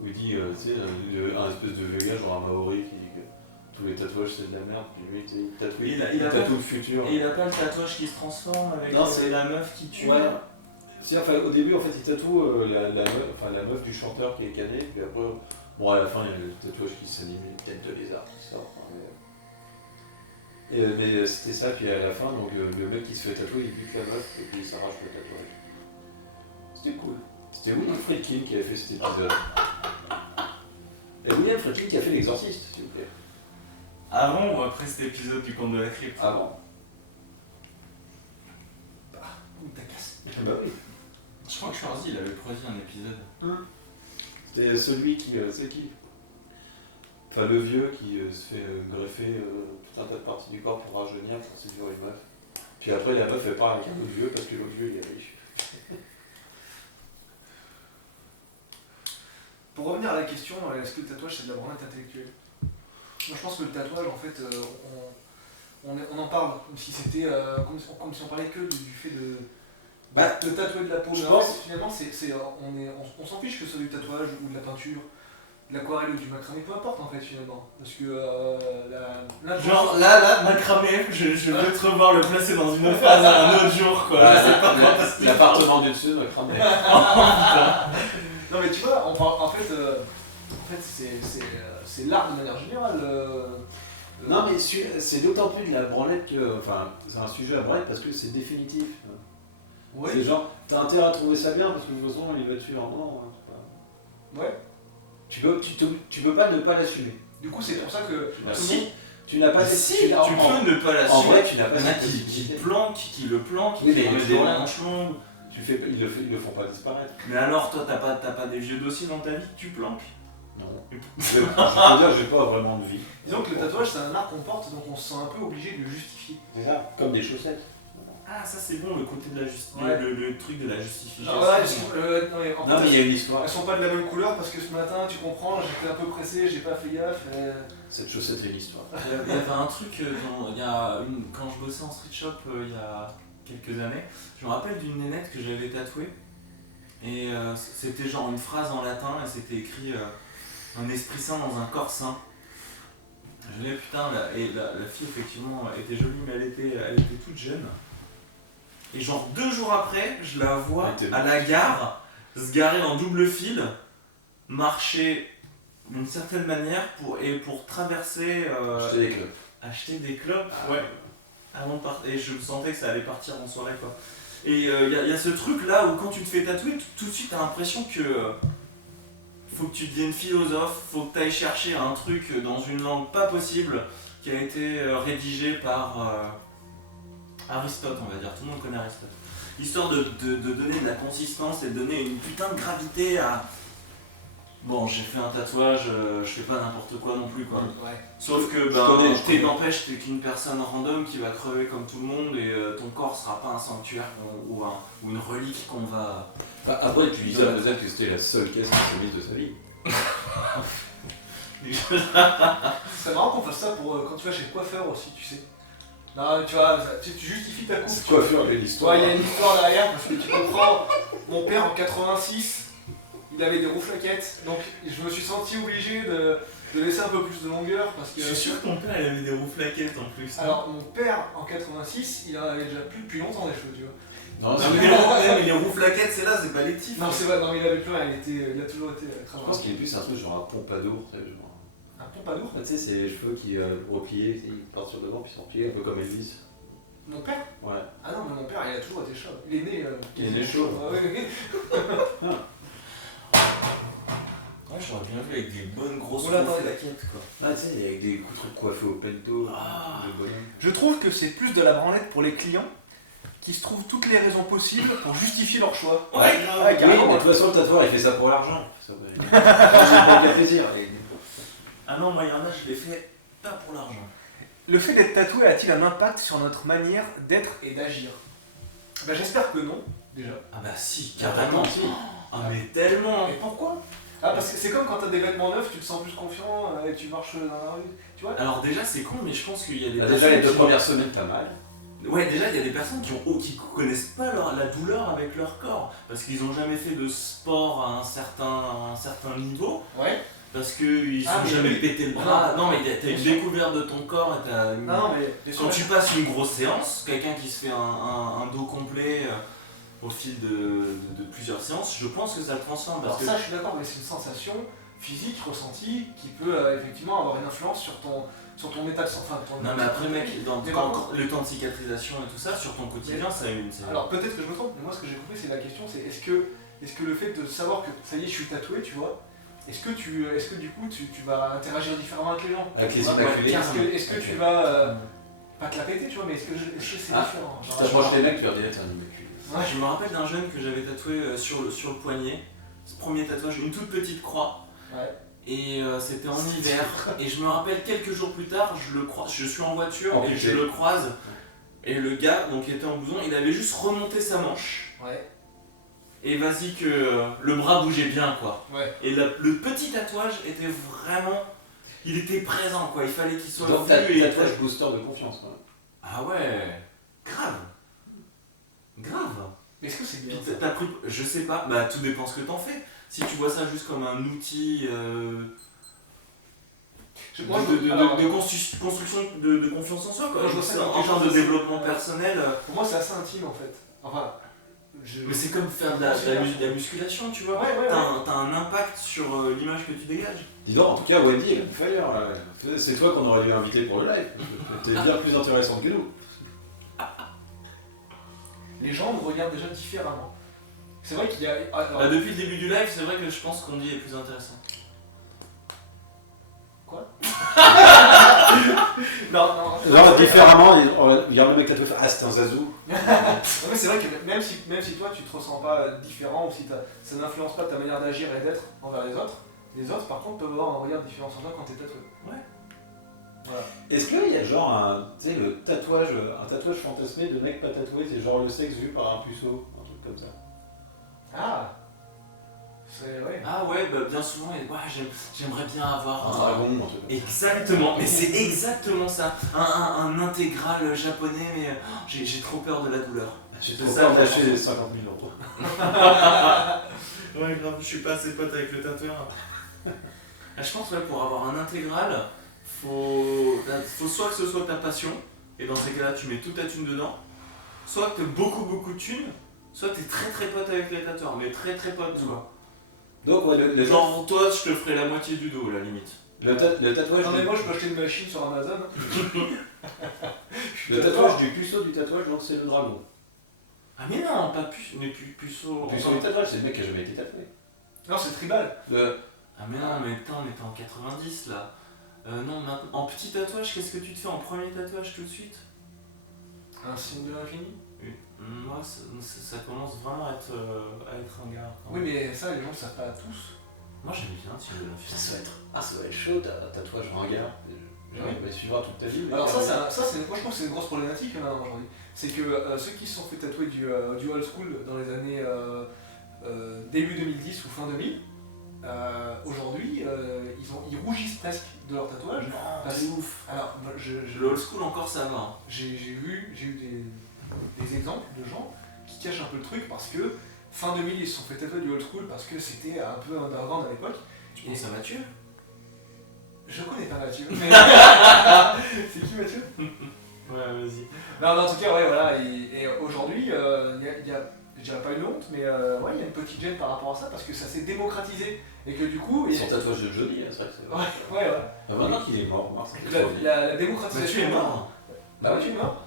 où il dit, tu sais, un espèce de vieux gars, genre un Maori, qui dit que tous les tatouages c'est de la merde, puis lui, tu sais, il tatoue, Il a tatoue le futur. Et il a pas le tatouage qui se transforme avec Non, c'est la meuf qui tue. Ouais. Si, enfin, au début, en fait, il tatoue la meuf du chanteur qui est cané, puis après, bon, à la fin, il y a le tatouage qui s'anime, une tête de lézard qui sort. Mais c'était ça, puis à la fin, donc le mec qui se fait tatouer, il bute la meuf, et puis il s'arrache le tatouage. C'était cool. C'était William Friedkin qui avait fait cet épisode. Et William Friedkin qui a fait l'exorciste, s'il vous plaît. Avant ou après cet épisode du conte de la crypte? Avant. Ou ta casse. Bah oui. Je crois que Schwarzy, il avait produit un épisode. C'était celui qui, c'est qui? Enfin, le vieux qui se fait greffer tout un tas de parties du corps pour rajeunir, pour séduire une meuf. Puis après, la meuf fait part avec un autre vieux parce que l'autre vieux il est riche. Pour revenir à la question, est-ce que le tatouage c'est de la branlette intellectuelle? Moi je pense que le tatouage en fait, on en parle comme si c'était comme si on parlait que du fait de tatouer de la peau. Je Mais pense- en fait, finalement on s'en fiche que ce soit du tatouage ou de la peinture, de l'aquarelle ou du macramé, peu importe en fait finalement. Parce que Genre là, macramé, je veux te revoir le placer dans une phase à un autre jour quoi. Je sais pas quand parce que- L'appartement du dessus m'a cramé. Non mais tu vois, en fait c'est l'art de manière générale. Non, mais c'est d'autant plus de la branlette que. Enfin, c'est un sujet à branlette parce que c'est définitif. Oui. C'est genre, t'as intérêt à trouver ça bien parce que de toute façon, il va te tuer un moment. Ouais. Tu peux pas ne pas l'assumer. Du coup c'est pour ça que Bah, tout si. le monde- Tu n'as pas Si, cette- tu en- peux ne pas En l'assumer. vrai, tu n'as pas Il y en a cette qui possibilité. le planquent, Oui, mais qui il met est des toujours là. manches longues. Ils le font pas disparaître. Mais alors toi t'as pas des vieux dossiers dans ta vie que tu planques? Non. Je peux dire, j'ai pas vraiment de vie. Disons que le tatouage c'est un art qu'on porte, donc on se sent un peu obligé de le justifier. C'est ça. Comme des chaussettes. Ah ça c'est bon, le côté de la Ouais. le truc de la justification. Ah ouais, non, mais en Non, fait, mais il y a une histoire. elles sont pas de la même couleur parce que ce matin, tu comprends, j'étais un peu pressé, j'ai pas fait gaffe. Cette chaussette, a une histoire. Il y avait un truc, quand je bossais en street shop il y a quelques années, je me rappelle d'une nénette que j'avais tatouée. Et c'était genre une phrase en latin et c'était écrit un esprit saint dans un corps saint. Je l'ai putain, la fille effectivement était jolie mais elle était toute jeune. Et genre 2 jours après, je la vois Elle était à la gare, se garer en double fil, marcher d'une certaine manière pour traverser, Acheter des clubs. acheter des clopes. Ah, Ouais. Avant de partir, et je sentais que ça allait partir en soirée quoi. Et il y a ce truc là où quand tu te fais tatouer, tout de suite t'as l'impression que faut que tu deviennes philosophe, faut que tu ailles chercher un truc dans une langue pas possible qui a été rédigé par Aristote, on va dire, tout le monde connaît Aristote. Histoire de donner de la consistance et de donner une putain de gravité à... Bon, j'ai fait un tatouage, je fais pas n'importe quoi non plus quoi. Ouais. Sauf que je connais. n'empêche, t'es qu'une personne random qui va crever comme tout le monde et ton corps sera pas un sanctuaire ou une relique qu'on va... Enfin, après, tu dis ça peut-être que c'était la seule caisse qui s'est mise de sa vie. C'est marrant qu'on fasse ça pour quand tu vas chez le coiffeur aussi, tu sais. Non, tu vois, tu justifies ta coupe. C'est tu vois. coiffeur, il y a l'histoire. Ouais, il y a une histoire derrière parce que tu comprends. Mon père en 86, il avait des rouflaquettes, donc je me suis senti obligé de laisser un peu plus de longueur parce que. Je suis sûr que ton père il avait des rouflaquettes en plus. Alors, mon père en 86, il en avait déjà plus depuis longtemps des cheveux, tu vois. Non, Non, mais les rouflaquettes c'est là, c'est pas lectif. Non, c'est vrai, non, mais il avait plus rien, il a toujours été je crâne. pense qu'il est plus un truc genre un pompadour. Tu sais, genre. Un pompadour. Tu sais, c'est les cheveux qui repliés, tu sais, ils partent sur le devant puis ils sont repliés un peu comme Elvis. Mon père Ouais. Ah non, mais mon père, il a toujours été chauve. Il est né. Il est né chauve. Ouais, ouais. Ouais, j'aurais bien vu avec des bonnes grosses Voilà, attends. rouflaquettes quoi. Ah, tu sais, avec des trucs coiffés au pento, de bonhomme. Je trouve que c'est plus de la branlette pour les clients qui se trouvent toutes les raisons possibles pour justifier leur choix. Ouais, Ouais, Oui, mais carrément. de toute façon, le tatoueur, il fait ça pour l'argent. Ça fait pas plaisir. Ah non, moi il y en a, je l'ai fait pas pour l'argent. Le fait d'être tatoué a-t-il un impact sur notre manière d'être et d'agir? Ben, j'espère que non, déjà. Ah bah si, carrément. Ah mais tellement. Et pourquoi? Ah, parce que c'est comme quand t'as des vêtements neufs, tu te sens plus confiant et tu marches dans la rue, tu vois? Alors déjà c'est con, mais je pense qu'il y a des Déjà, les deux qui- premières semaines, t'as mal. Ouais, déjà, il y a des personnes qui connaissent pas la douleur avec leur corps, parce qu'ils ont jamais fait de sport à un certain niveau, Ouais. parce qu'ils Ah, ont mais jamais oui. pété le bras. Non, mais t'as Bien une sûr. découverte de ton corps et t'as une- Non, mais bien sûr. Quand tu passes une grosse séance, quelqu'un qui se fait un dos complet au fil de plusieurs séances, je pense que ça le transforme. Alors Parce que ça, je suis d'accord, mais c'est une sensation physique ressentie qui peut effectivement avoir une influence sur ton état de santé. Enfin, ton- non, mais après, mec, Mais par contre- le temps de cicatrisation et tout ça, sur ton quotidien, ça a une. Alors peut-être que je me trompe, mais moi ce que j'ai compris, c'est la question, c'est est-ce que le fait de savoir que ça y est, je suis tatoué, tu vois, est-ce que du coup tu vas interagir différemment avec les gens? Avec les Tu vois, immaculés. Est-ce que Ok. tu vas pas te la péter, tu vois, mais est-ce que c'est différent? Tu Genre, t'approches des mecs, tu leur dis, t'es un immaculé. Ouais. Je me rappelle d'un jeune que j'avais tatoué sur le poignet. Ce premier tatouage, une toute petite croix. Ouais. Et c'était en hiver. Et je me rappelle quelques jours plus tard, je suis en voiture Oh, et je putain. le croise. Et le gars, donc qui était en blouson, il avait juste remonté sa manche. Ouais. Et vas-y que le bras bougeait bien quoi. Ouais. Et le petit tatouage était vraiment. Il était présent quoi, il fallait qu'il soit Donc, vu et tatouage booster de confiance, quoi. Ah ouais, grave. Grave. Mais est-ce que c'est Puis bien? t'as pris. Je sais pas, bah tout dépend ce que t'en fais. Si tu vois ça juste comme un outil Moi, alors, construction de confiance en soi quoi. Moi, je vois ça comme En quelque termes chose de d'assez- développement personnel. pour moi, c'est assez intime en fait. Enfin, Mais c'est comme faire de la musculation, tu vois. Ouais, ouais, T'as un impact sur l'image que tu dégages. Dis donc, en tout cas, Wendy, elle a fire, là. C'est toi qu'on aurait dû inviter pour le live. T'es bien plus intéressante que nous. les gens me regardent déjà différemment. C'est vrai qu'il y a. alors, Bah, depuis le début du live, c'est vrai que je pense qu'on dit est plus intéressant. non. Non, différemment, il y a le mec tatoué, ah, c'était un Zazou. Non, mais c'est vrai que même si toi tu te ressens pas différent ou si ça n'influence pas ta manière d'agir et d'être envers les autres par contre peuvent avoir un regard différent sur toi quand t'es tatoué. Ouais. Voilà. Est-ce qu'il y a genre un tatouage fantasmé de mec pas tatoué, c'est genre le sexe vu par un puceau, un truc comme ça. Ah c'est ouais. Ah ouais, bah bien souvent, ouais, j'aimerais bien avoir Un dragon, un truc comme ça. Exactement, mais c'est exactement ça. Un intégral japonais, mais j'ai trop peur de la douleur. J'ai C'est trop ça, peur la d'acheter chanson. les 50 000 euros. Ouais, grave, je suis pas assez pote avec le tatoueur. Je pense que pour avoir un intégral, faut soit que ce soit ta passion, et dans ces cas-là, tu mets toute ta thune dedans, soit que t'aies beaucoup de thunes, soit t'es très pote avec les tatoueurs, mais très pote, tu vois. Donc, ouais, le Genre, toi, je te ferai la moitié du dos, à la limite. le tatouage. Non mais moi je peux acheter une machine sur Amazon. Le tatouage du puceau du tatouage, donc c'est le dragon. Ah, mais non, pas puceau. Le puceau du tatouage, c'est le mec qui a jamais été tatoué. Non c'est tribal. Ah, mais non, mais putain, on était en 90 là. Non, maintenant, en petit tatouage, qu'est-ce que tu te fais en premier tatouage tout de suite? Un signe de l'infini. Moi, ça commence vraiment à être ringard. Oui mais ça les gens le savent pas tous. Moi, j'aime bien tirer de l'infini. Ça va être chaud, tatouage ringard. Il suivra toute ta vie. Alors moi je pense que c'est une grosse problématique maintenant aujourd'hui. C'est que ceux qui se sont fait tatouer du old school dans les années début 2010 ou fin 2000, aujourd'hui ils rougissent presque de leur tatouage. C'est ouf. Alors moi, L'old school, encore ça va. Hein. j'ai eu des exemples de gens qui cachent un peu le truc parce que fin 2000 ils se sont fait tatouer du old school parce que c'était un peu underground à l'époque. Tu penses à Mathieu? Je connais pas Mathieu, mais c'est qui Mathieu? Ouais, vas-y. Non, en tout cas, ouais, voilà, et aujourd'hui, il y a, je dirais pas une honte, mais ouais, il y a une petite gêne par rapport à ça, parce que ça s'est démocratisé, et que du coup... Son tatouage de Johnny, c'est vrai que c'est. Ouais. Ah, maintenant qu'il est mort, Mars, La démocratisation... Mathieu est mort. Bah Mathieu est mort.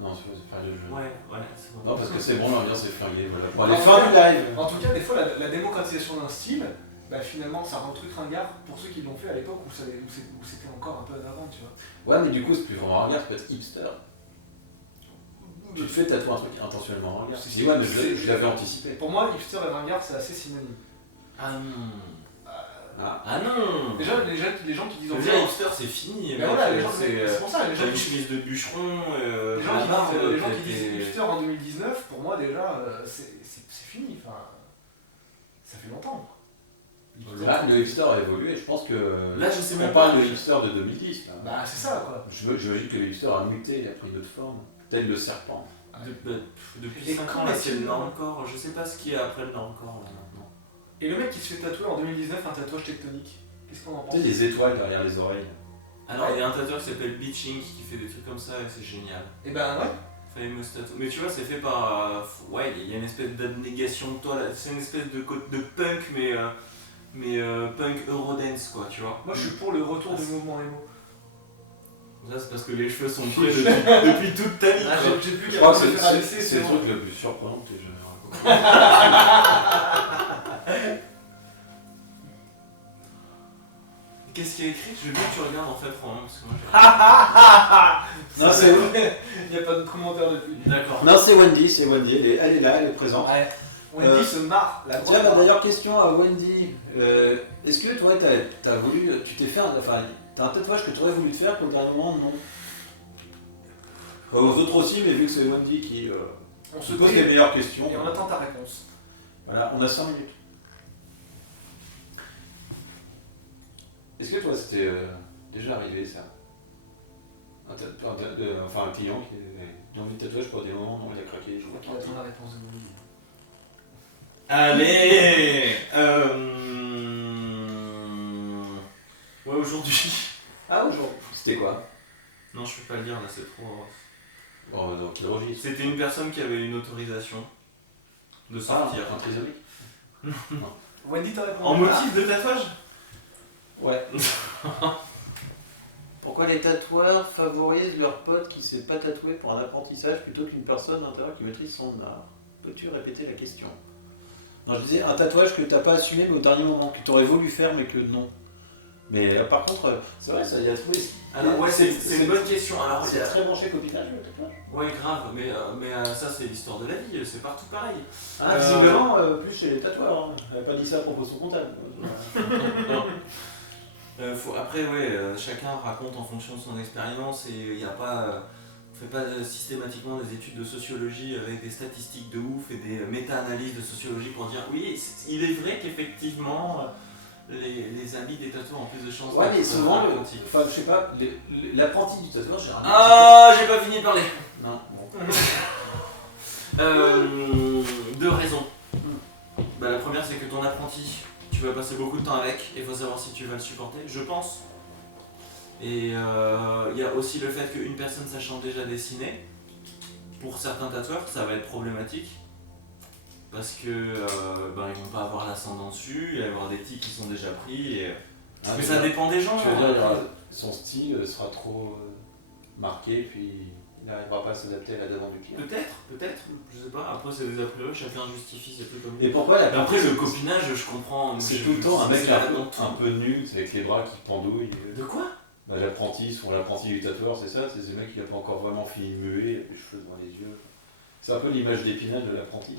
Non, c'est pas le jeu. Ouais, c'est bon. Non, parce que c'est bon, l'ambiance est flinguée, voilà. Pour aller fin du live. En tout cas, des fois, la démocratisation d'un style, bah finalement, ça rend le truc ringard pour ceux qui l'ont fait à l'époque où c'était encore un peu avant, tu vois. Ouais, mais du coup, c'est plus vraiment ringard, ça peut être hipster. Tu te fais tatouer un truc intentionnellement ringard. C'est- Dis, ouais, mais je l'avais anticipé. Pour moi, hipster et ringard, c'est assez synonyme. Ah non. Ah. Ah non. Déjà, les gens qui disent... Déjà, hipster, c'est fini. Mais mec. voilà, les gens, C'est c'est pour ça, les gens t'as une qui... chemise de bûcheron. Les gens, la barbe, les gens qui disent t'es- hipster en 2019, pour moi déjà, c'est fini. Enfin, ça fait longtemps. Là, le hipster a évolué, je pense que. Là, je sais on même parle pas. de hipster de 2010. Là. Bah, c'est ça, quoi. J'imagine que le hipster a muté, il a pris d'autres formes, tel le serpent. Depuis Et 5 quand ans, là, est-ce c'est le que- normcore. Je sais pas ce qu'il y a après le normcore, là, maintenant. Et le mec qui se fait tatouer en 2019 un tatouage tectonique, qu'est-ce qu'on en pense? Tu sais, des étoiles derrière les oreilles. Alors, il y a un tatoueur qui s'appelle Beaching qui fait des trucs comme ça et c'est génial. Et ben ouais. Famous tattoo. Mais tu vois, c'est fait par. Ouais, il y a une espèce d'abnégation de toi là. C'est une espèce de punk, mais punk Eurodance, quoi, tu vois. Moi je suis pour le retour du mouvement emo. Ça, c'est parce que les cheveux sont prêts depuis toute ta vie. Ah, quoi. j'ai plus Je qu'à crois me que faire abaisser, c'est le bon. truc le plus surprenant que j'ai jamais raconté. Qu'est-ce qu'il y a écrit? Je veux bien que tu regardes en fait, Romain, parce que moi j'ai. Non, c'est Il n'y a pas de commentaire depuis. D'accord. non, c'est Wendy, elle est là, elle est présente. Ouais. Wendy se marre, la grosse Tiens, bah, marre. d'ailleurs, question à Wendy. Est-ce que toi, t'as voulu. Tu t'es fait t'as un tatouage que tu aurais voulu te faire pour le dernier moment? Non. Aux autres aussi, mais vu que c'est Wendy qui On se se pose pose les meilleures questions. et on attend ta réponse. Voilà, on a 5 minutes. Est-ce que toi, c'était déjà arrivé ça? Un client qui a envie de tatouage pour des moments, non, il a craqué, je vois On attend la réponse de Wendy. Allez Ouais, aujourd'hui. Ah, aujourd'hui. C'était quoi? Non, je peux pas le dire là, c'est trop. Oh, dans quel registre? C'était une personne qui avait une autorisation de sortir. Un trisomique? Wendy t'as répondu. En motif de tatouage? Ouais. Pourquoi les tatoueurs favorisent leur pote qui s'est pas tatoué pour un apprentissage plutôt qu'une personne intérieure qui maîtrise son art? Peux-tu répéter la question? Non, je disais un tatouage que t'as pas assumé mais au dernier moment, que t'aurais voulu faire mais que non. Mais par contre, c'est vrai, ça y a trouvé. Alors, ouais, c'est une bonne question. Alors, il y C'est a- très branché copinage le tatouage. Ouais, grave, mais ça, c'est l'histoire de la vie, c'est partout pareil. Ah, visiblement, plus chez les tatoueurs. Hein. Elle a pas dit ça à propos de son comptable. Après, ouais, chacun raconte en fonction de son expérience et il n'y a pas. On fait pas systématiquement des études de sociologie avec des statistiques de ouf et des méta-analyses de sociologie pour dire oui, il est vrai qu'effectivement les habits des tatoueurs ont plus de chances Ouais, mais d'être souvent, apprentis. enfin, je sais pas, l'apprenti du tatouage, généralement. Ah, j'ai pas fini de parler. Non, bon. Deux raisons. Bah, la première, c'est que ton apprenti, tu vas passer beaucoup de temps avec et il faut savoir si tu vas le supporter, je pense. Et il y a aussi le fait qu'une personne sachant déjà dessiner, pour certains tatoueurs, ça va être problématique. Parce que ils vont pas avoir l'ascendant dessus, il va y avoir des tics qui sont déjà pris. Et... Parce que ça dépend des gens. Tu veux dire, son style sera trop marqué, puis il n'arrivera pas à s'adapter à la demande du client. Peut-être, je sais pas. Après, c'est des a priori, chacun justifie ses trucs comme Et pourquoi la Après, le copinage, je comprends. c'est je- tout le temps un mec c'est un peu nul, c'est avec les bras qui pendouillent. De quoi? Bah, l'apprenti du tatoueur, c'est ça, c'est ces mecs qui n'ont pas encore vraiment fini de muer, avec les cheveux devant les yeux. C'est un peu l'image d'Épinal de l'apprenti.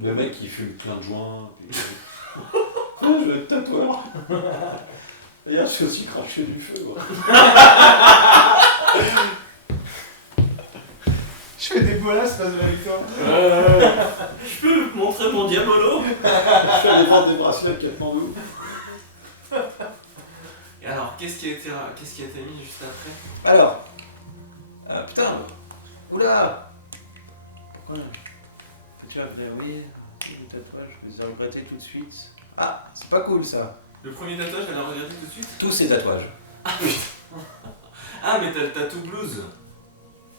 Le mec qui fume plein de joints. Puis... je vais être tatoueur. D'ailleurs, je suis aussi craché du feu. Quoi. Je fais des bolasses face de la victoire. Je peux montrer mon diabolo? Je fais des ventes de bracelets de Katmandou. Et alors, qu'est-ce qui a été mis juste après? Alors, putain, oula. Pourquoi tu vas faire oui, le tatouage, je les ai regrettés tout de suite. Ah, c'est pas cool ça. Le premier tatouage, elle a regardé tout de suite? Tous ces tatouages. Ah, mais t'as le tattoo blues.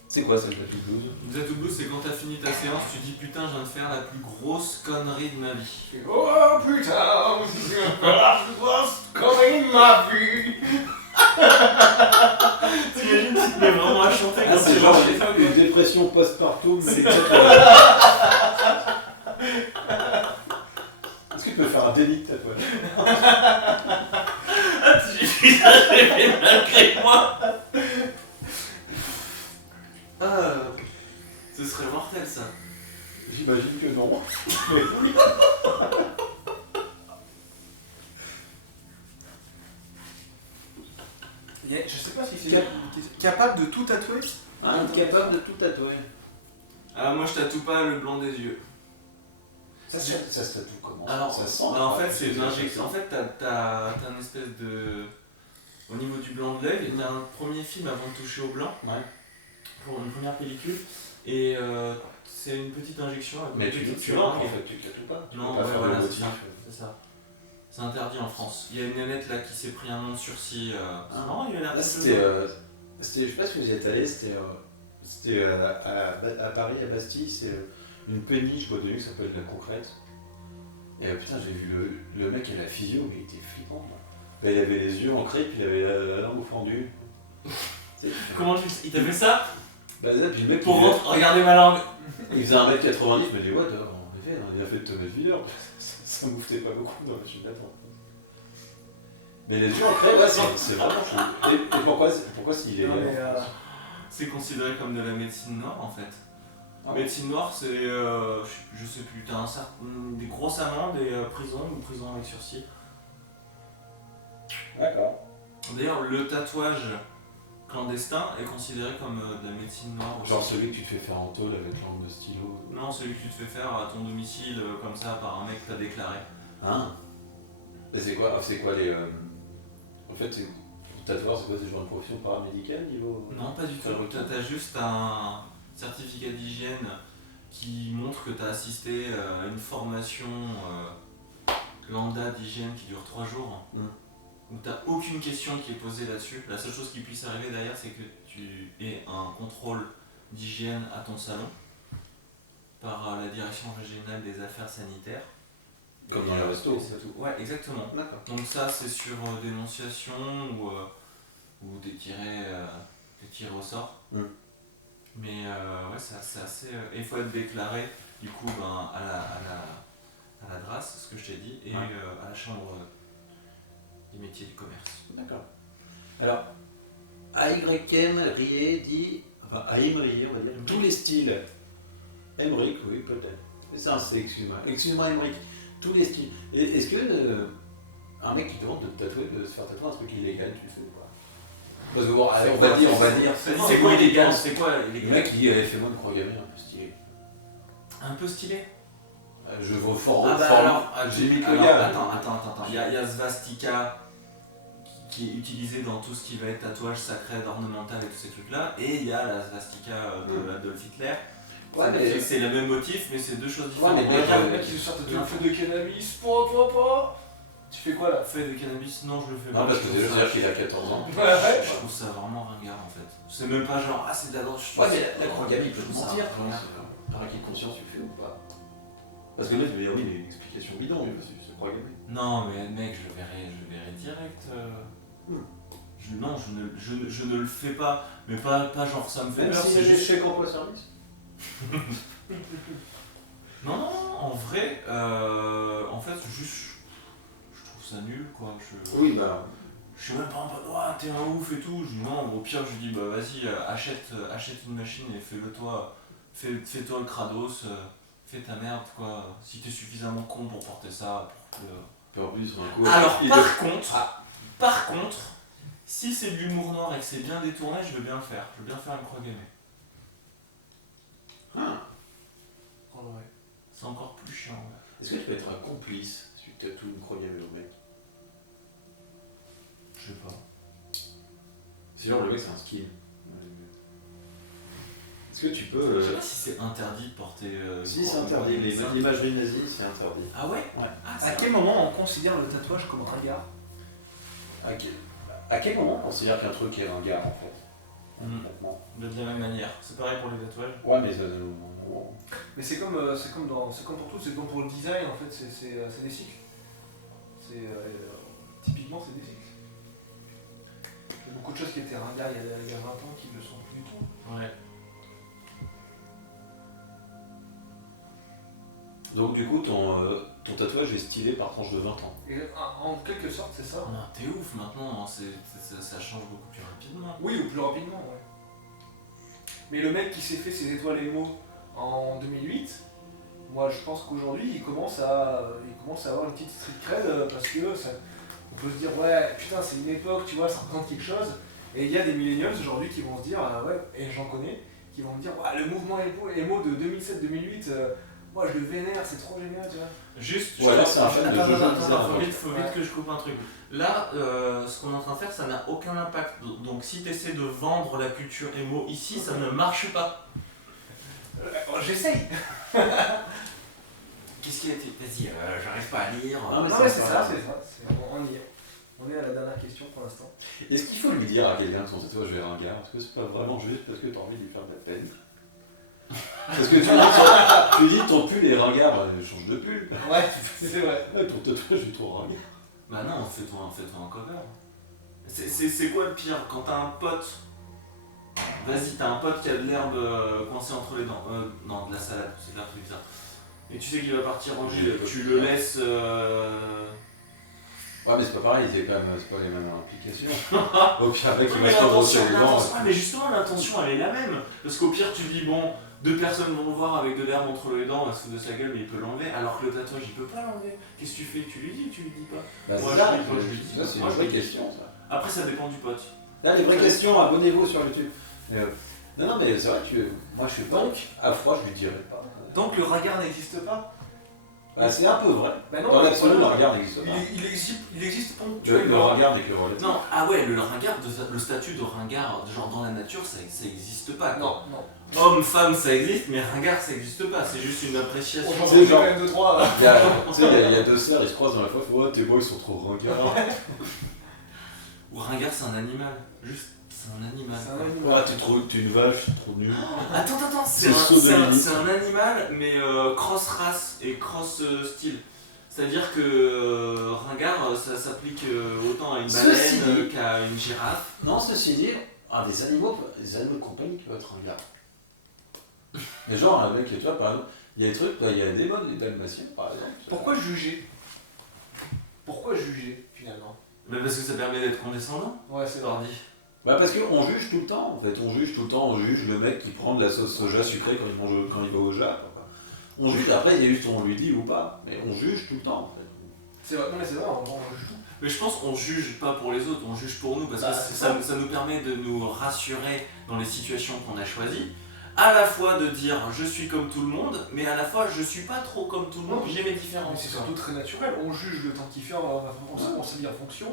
C'est quoi ça, le tattoo blues? Le tattoo blues, c'est quand t'as fini ta séance, tu dis putain, je viens de faire la plus grosse connerie de ma vie. Oh putain, la grosse connerie de ma vie. T'imagines si tu mets vraiment à chanter Ah, quand c'est tu genre vas chez toi, quoi. une dépression postpartum. C'est Est-ce que tu peux faire un déni de tatouage? Ah, j'ai fait malgré moi. Ah, ce serait mortel ça. J'imagine que non. Mais oui. Je sais pas si c'est capable de tout tatouer. Incapable de tout tatouer. Ah, moi je tatoue pas le blanc des yeux. Ça se tatoue comment? Alors, ça sent. en fait, c'est une injection. En fait, t'as une espèce de. Au niveau du blanc de l'œil, t'as un premier film avant de toucher au blanc, Ouais. pour une première pellicule, et c'est une petite injection avec Mais une tu petite tu rentres en seringue. fait, tu te tatoues pas. Tu Non, peux pas ouais, faire voilà, le c'est motif. ça. C'est ça. C'est interdit en France. Il y a une nénette là qui s'est pris un nom de sursis. C'est marrant, il y a l'air Là, de c'était, je sais pas si vous y êtes allé, c'était à Paris, à Bastille, c'est une péniche boîte de nuit qui s'appelle La Concrète. Et putain, j'ai vu le mec à la physio, mais il était flippant. Là. Il avait les yeux ancrés, puis il avait la langue fendue. Comment il t'a fait ça? Bah, là, puis le mec, Pour regarder ma langue. il faisait 1m90, je me dis, ouais, en effet, il a fait de Thomas Viller. Ça me mouftait pas beaucoup dans le film d'attente. Mais les yeux ancrés, ouais, c'est vraiment fou. Et pourquoi s'il est. Non, mais, C'est considéré comme de la médecine noire en fait. Ah, Médecine noire, c'est. Je sais plus, t'as des grosses amendes et prison ou prison avec sursis. D'accord. D'ailleurs, le tatouage clandestin est considéré comme de la médecine noire aussi. Genre celui que tu te fais faire en tôle avec l'angle de stylo. Non, celui que tu te fais faire à ton domicile comme ça par un mec que t'as déclaré. Hein? Mais c'est quoi les. En fait, tatoueur, c'est quoi? C'est genre une profession paramédicale niveau. Non, pas du tout. T'as juste un certificat d'hygiène qui montre que t'as assisté à une formation lambda d'hygiène qui dure 3 jours. Où t'as aucune question qui est posée là-dessus. La seule chose qui puisse arriver derrière, c'est que tu aies un contrôle d'hygiène à ton salon par la direction régionale des affaires sanitaires. Comme dans les restos. C'est tout. Ouais, exactement. D'accord. Donc ça, c'est sur dénonciation ou des tirés au sort. Mais ouais, c'est assez... et il faut être déclaré, du coup, à la DRAS, ce que je t'ai dit, et à la chambre des métiers du commerce. D'accord. Alors, AYN Rié dit. Enfin, Aïm Rié, on va dire. Tous les styles. Emmerich, oui, peut-être. C'est excuse-moi. Excuse-moi, Emmerich. Tous les styles. Est-ce que un mec qui te demande de te tatouer, de se faire tatouer un truc illégal, tu le fais ou pas? Parce que bon, allez, on va dire. C'est quoi illégal? C'est quoi Le illégal? mec qui dit fais-moi une croix gammée un peu stylée. Un peu stylé. Je veux fort. J'ai mis le gars. Attends. Il y a Svastika qui est utilisé dans tout ce qui va être tatouage sacré, ornemental et tous ces trucs-là. Et il y a la Svastika de Adolf Hitler. Ouais, mais. C'est le même motif, mais c'est deux choses différentes. Ouais, mais regarde, le mec qui se sort de feu de cannabis, pas. Tu fais quoi là? Fait de cannabis, non, je le fais Non, pas. parce que déjà, dire qu'il a 14 ans. Ouais. Je trouve ça vraiment ringard en fait. C'est même pas genre, c'est de la drogue. Ouais, mais la croix gammée, il peut te Je trouve ça mentir. ringard. Par acquis de conscience, tu le fais ou pas? Parce que là, tu vas dire, oui, il y a une explication bidon, mais c'est juste croix gammée. Non, mais mec, je verrai direct. Je ne le fais pas, mais pas genre ça me fait Même peur, si c'est j'ai juste. chèque emploi service. Non, en vrai, en fait, juste. Je trouve ça nul quoi. Oui, bah. Je suis même pas en mode, oh, t'es un ouf et tout. Je dis non, au pire, je dis, bah vas-y, achète une machine et fais-le toi. Fais-toi le crados, fais ta merde quoi. Si t'es suffisamment con pour porter ça. En plus, un coup, Alors, il par contre, si c'est de l'humour noir et que c'est bien détourné, je veux bien le faire. Je veux bien faire une croix gammée. Oh, ouais. C'est encore plus chiant. Ouais. Est-ce que tu peux être un complice si tu tatoues une croix gammée au mec? Je sais pas. C'est genre le mec, c'est un skin. Est-ce que tu peux. Je sais pas si c'est interdit de porter. Si, c'est interdit. L'imagerie nazie, c'est interdit. Ah ouais? Ouais. À quel moment on considère le tatouage comme ringard? À quel moment on considère qu'un truc est ringard en fait? Complètement. De la même manière. C'est pareil pour les tatouages. Ouais, mais Mais c'est comme pour tout, c'est comme pour le design en fait, c'est des cycles. Typiquement c'est des cycles. Il y a beaucoup de choses qui étaient ringards il y a 20 ans qui ne le sont plus du tout. Ouais. Donc du coup, ton tatouage est stylé par tranche de 20 ans. Et en quelque sorte c'est ça. Non, t'es ouf maintenant, ça change beaucoup plus rapidement. Oui, ou plus rapidement, ouais. Mais le mec qui s'est fait ses étoiles Emo en 2008, moi je pense qu'aujourd'hui il commence à avoir une petite street cred parce que on peut se dire ouais putain c'est une époque, tu vois, ça représente quelque chose. Et il y a des millennials aujourd'hui qui vont se dire ouais, et j'en connais, qui vont me dire ouais, le mouvement Emo de 2007-2008 Moi je le vénère, c'est trop génial, tu vois. Juste, Ouais, là, c'est un fan de Attends, Jojo attends, Bizarre. faut vite Ouais. que je coupe un truc. Là, ce qu'on est en train de faire, ça n'a aucun impact. Donc si tu essaies de vendre la culture émo ici, ça ne marche pas. J'essaye. Qu'est-ce qu'il a été? Vas-y, j'arrive pas à lire. Non, mais Non ça, mais c'est c'est pas ça, grave. c'est ça. On y est. On est à la dernière question pour l'instant. Est-ce qu'il faut lui dire à quelqu'un que son tatouage est ringard? Est-ce que c'est pas vraiment juste parce que t'as envie de lui faire de la peine? Parce que tu dis ton pull est ringard, bah, change de pull. Ouais, c'est vrai. Ouais, ton tatouage est trop ringard. Bah non, fais-toi un cover. C'est quoi le pire? Quand t'as un pote. Vas-y, t'as un pote qui a de l'herbe coincée entre les dents. Non, de la salade, c'est de l'herbe bizarre. Et tu sais qu'il va partir en jus, tu le laisses. Ouais, mais c'est pas pareil, c'est pas les mêmes implications. Au pire, avec, Oui, il mais va se rebrosser l'intention, les dents. ouais, mais justement, l'intention elle est la même. Parce qu'au pire, tu dis, bon, deux personnes vont le voir avec de l'herbe entre les dents, elle se fout de sa gueule, mais il peut l'enlever. Alors que le tatouage, il peut pas l'enlever. Qu'est-ce que tu fais? Tu lui dis ou tu lui dis pas? Bah, Moi, c'est ça, je lui dis. ça, c'est une Moi, je vraie lui dis. question, ça. Après, ça dépend du pote. Là, les vraies questions, abonnez-vous sur YouTube. Non, mais c'est vrai que moi je suis pas à froid, je lui dirais pas. Donc le regard n'existe pas. Bah, c'est un peu vrai. Bah non, Dans l'absolu, le voilà. regard n'existe pas. Il existe Le ponctuellement. regard n'est que relatif. Non, ah ouais, le ringard, le statut de ringard, genre dans la nature, ça existe pas. Quoi. Non. Homme, femme, ça existe, mais ringard, ça existe pas. C'est juste une appréciation. On C'est j'en genre- quand même 2-3. Il y a, tu sais, il y a deux sœurs, ils se croisent dans la foire, oh tes boys ils sont trop ringards. Ou ringard, c'est un animal. Juste, c'est un animal. C'est un quoi. animal. T'es une vache, c'est trop nul. Attends, C'est c'est saut de limite. un animal, mais cross-race et cross-style. C'est-à-dire que ringard, ça s'applique autant à une Ceci baleine dit- qu'à une girafe. Non, ceci dit, des animaux de compagnie qui peuvent être ringards. Mais genre, un mec, tu vois, par exemple, il y a des trucs, il y a des bonnes, des dalmatiens par exemple. Pourquoi juger finalement? Mais parce que ça permet d'être condescendant, Ouais, c'est vrai. Lordi. Bah parce qu'on juge tout le temps, en fait. On juge tout le temps, on juge le mec qui prend de la sauce soja sucrée quand il va au Jap. On juge, après il y a juste on lui dit ou pas, mais on juge tout le temps en fait. C'est vrai, non mais c'est vrai, on juge tout. Mais je pense qu'on juge pas pour les autres, on juge pour nous parce Bah, que c'est ça nous permet de nous rassurer dans les situations qu'on a choisies. À la fois de dire je suis comme tout le monde, mais à la fois je suis pas trop comme tout le monde, j'ai mes Mais différences. c'est surtout très naturel. On juge le temps qu'il fait, on s'habille en fonction.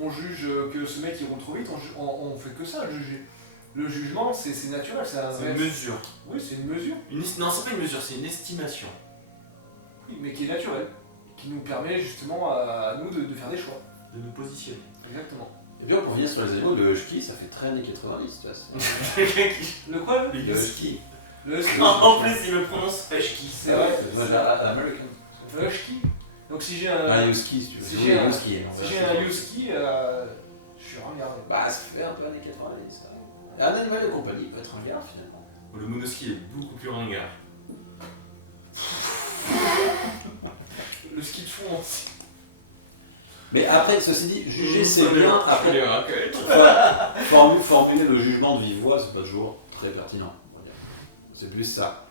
On juge que ce mec il roule trop vite, on fait que ça, juger. Le jugement, c'est naturel, c'est un C'est vrai- une mesure. Oui, c'est une mesure, Non, c'est pas une mesure, c'est une estimation. oui, mais qui est naturelle, qui nous permet justement à nous de faire des choix. De nous positionner. Exactement. Et bien pour revenir sur les animaux, le husky ça fait très années 90, tu vois. c'est- Quelqu'un qui. Le quoi Le husky. Le ski. En plus, il le prononce husky. C'est vrai. C'est American. Le ski. Donc si j'ai Un un husky si tu veux. si Oui, j'ai un- husky, hein, si voilà, j'ai c'est un ça. husky, je suis regardé. Bah ça fait un peu années 90 ça. Un animal de compagnie peut être un gars finalement. Le monoski est beaucoup plus ringard. Le ski de fond. Mais après, ceci dit, juger c'est Très bien, très après bien. formuler le jugement de vive voix c'est pas toujours très pertinent. on va dire. C'est plus ça.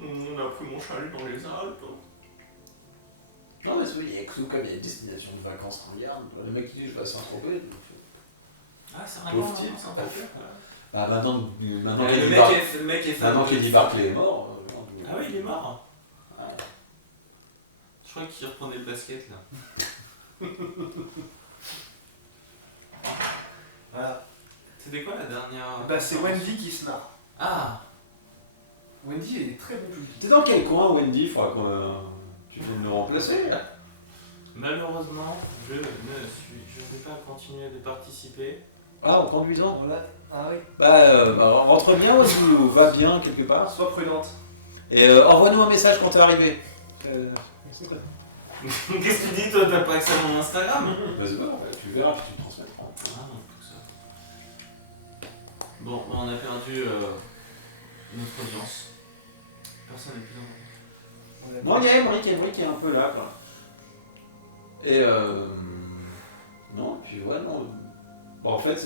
On a pris mon chalet dans les Alpes. Non mais oui, il y a comme il y a des destinations de vacances ringardes, le mec qui dit je vais à Saint-Tropez. Ah, c'est Pauvre ringard, type. c'est un peu. Ah maintenant Le qu'Eddie mec est fan. Qu'Eddie Barclay est mort. Ah oui, il est mort. Ouais. Je crois qu'il reprenait le basket là. Voilà. C'était quoi la dernière Bah c'est Wendy qui se marre. Ah, Wendy est très bon public. T'es dans quel coin Wendy? Faudra que tu viennes me remplacer là. malheureusement, je ne vais pas continuer de participer. Ah en conduisant. Voilà. Ah oui. Bah rentre bien aussi ou va bien quelque part. Sois prudente. Et envoie-nous un message quand t'es arrivé. C'est quoi? Qu'est-ce que tu dis toi? T'as pas accès à mon Instagram? Vas-y voir, tu verras puis tu me transmettras. Ah non, tout ça. Bon, on a perdu notre audience. Personne n'est plus dans Non, il y a Emric qui est un peu là quoi. Et non, puis ouais, non. Bon, en fait,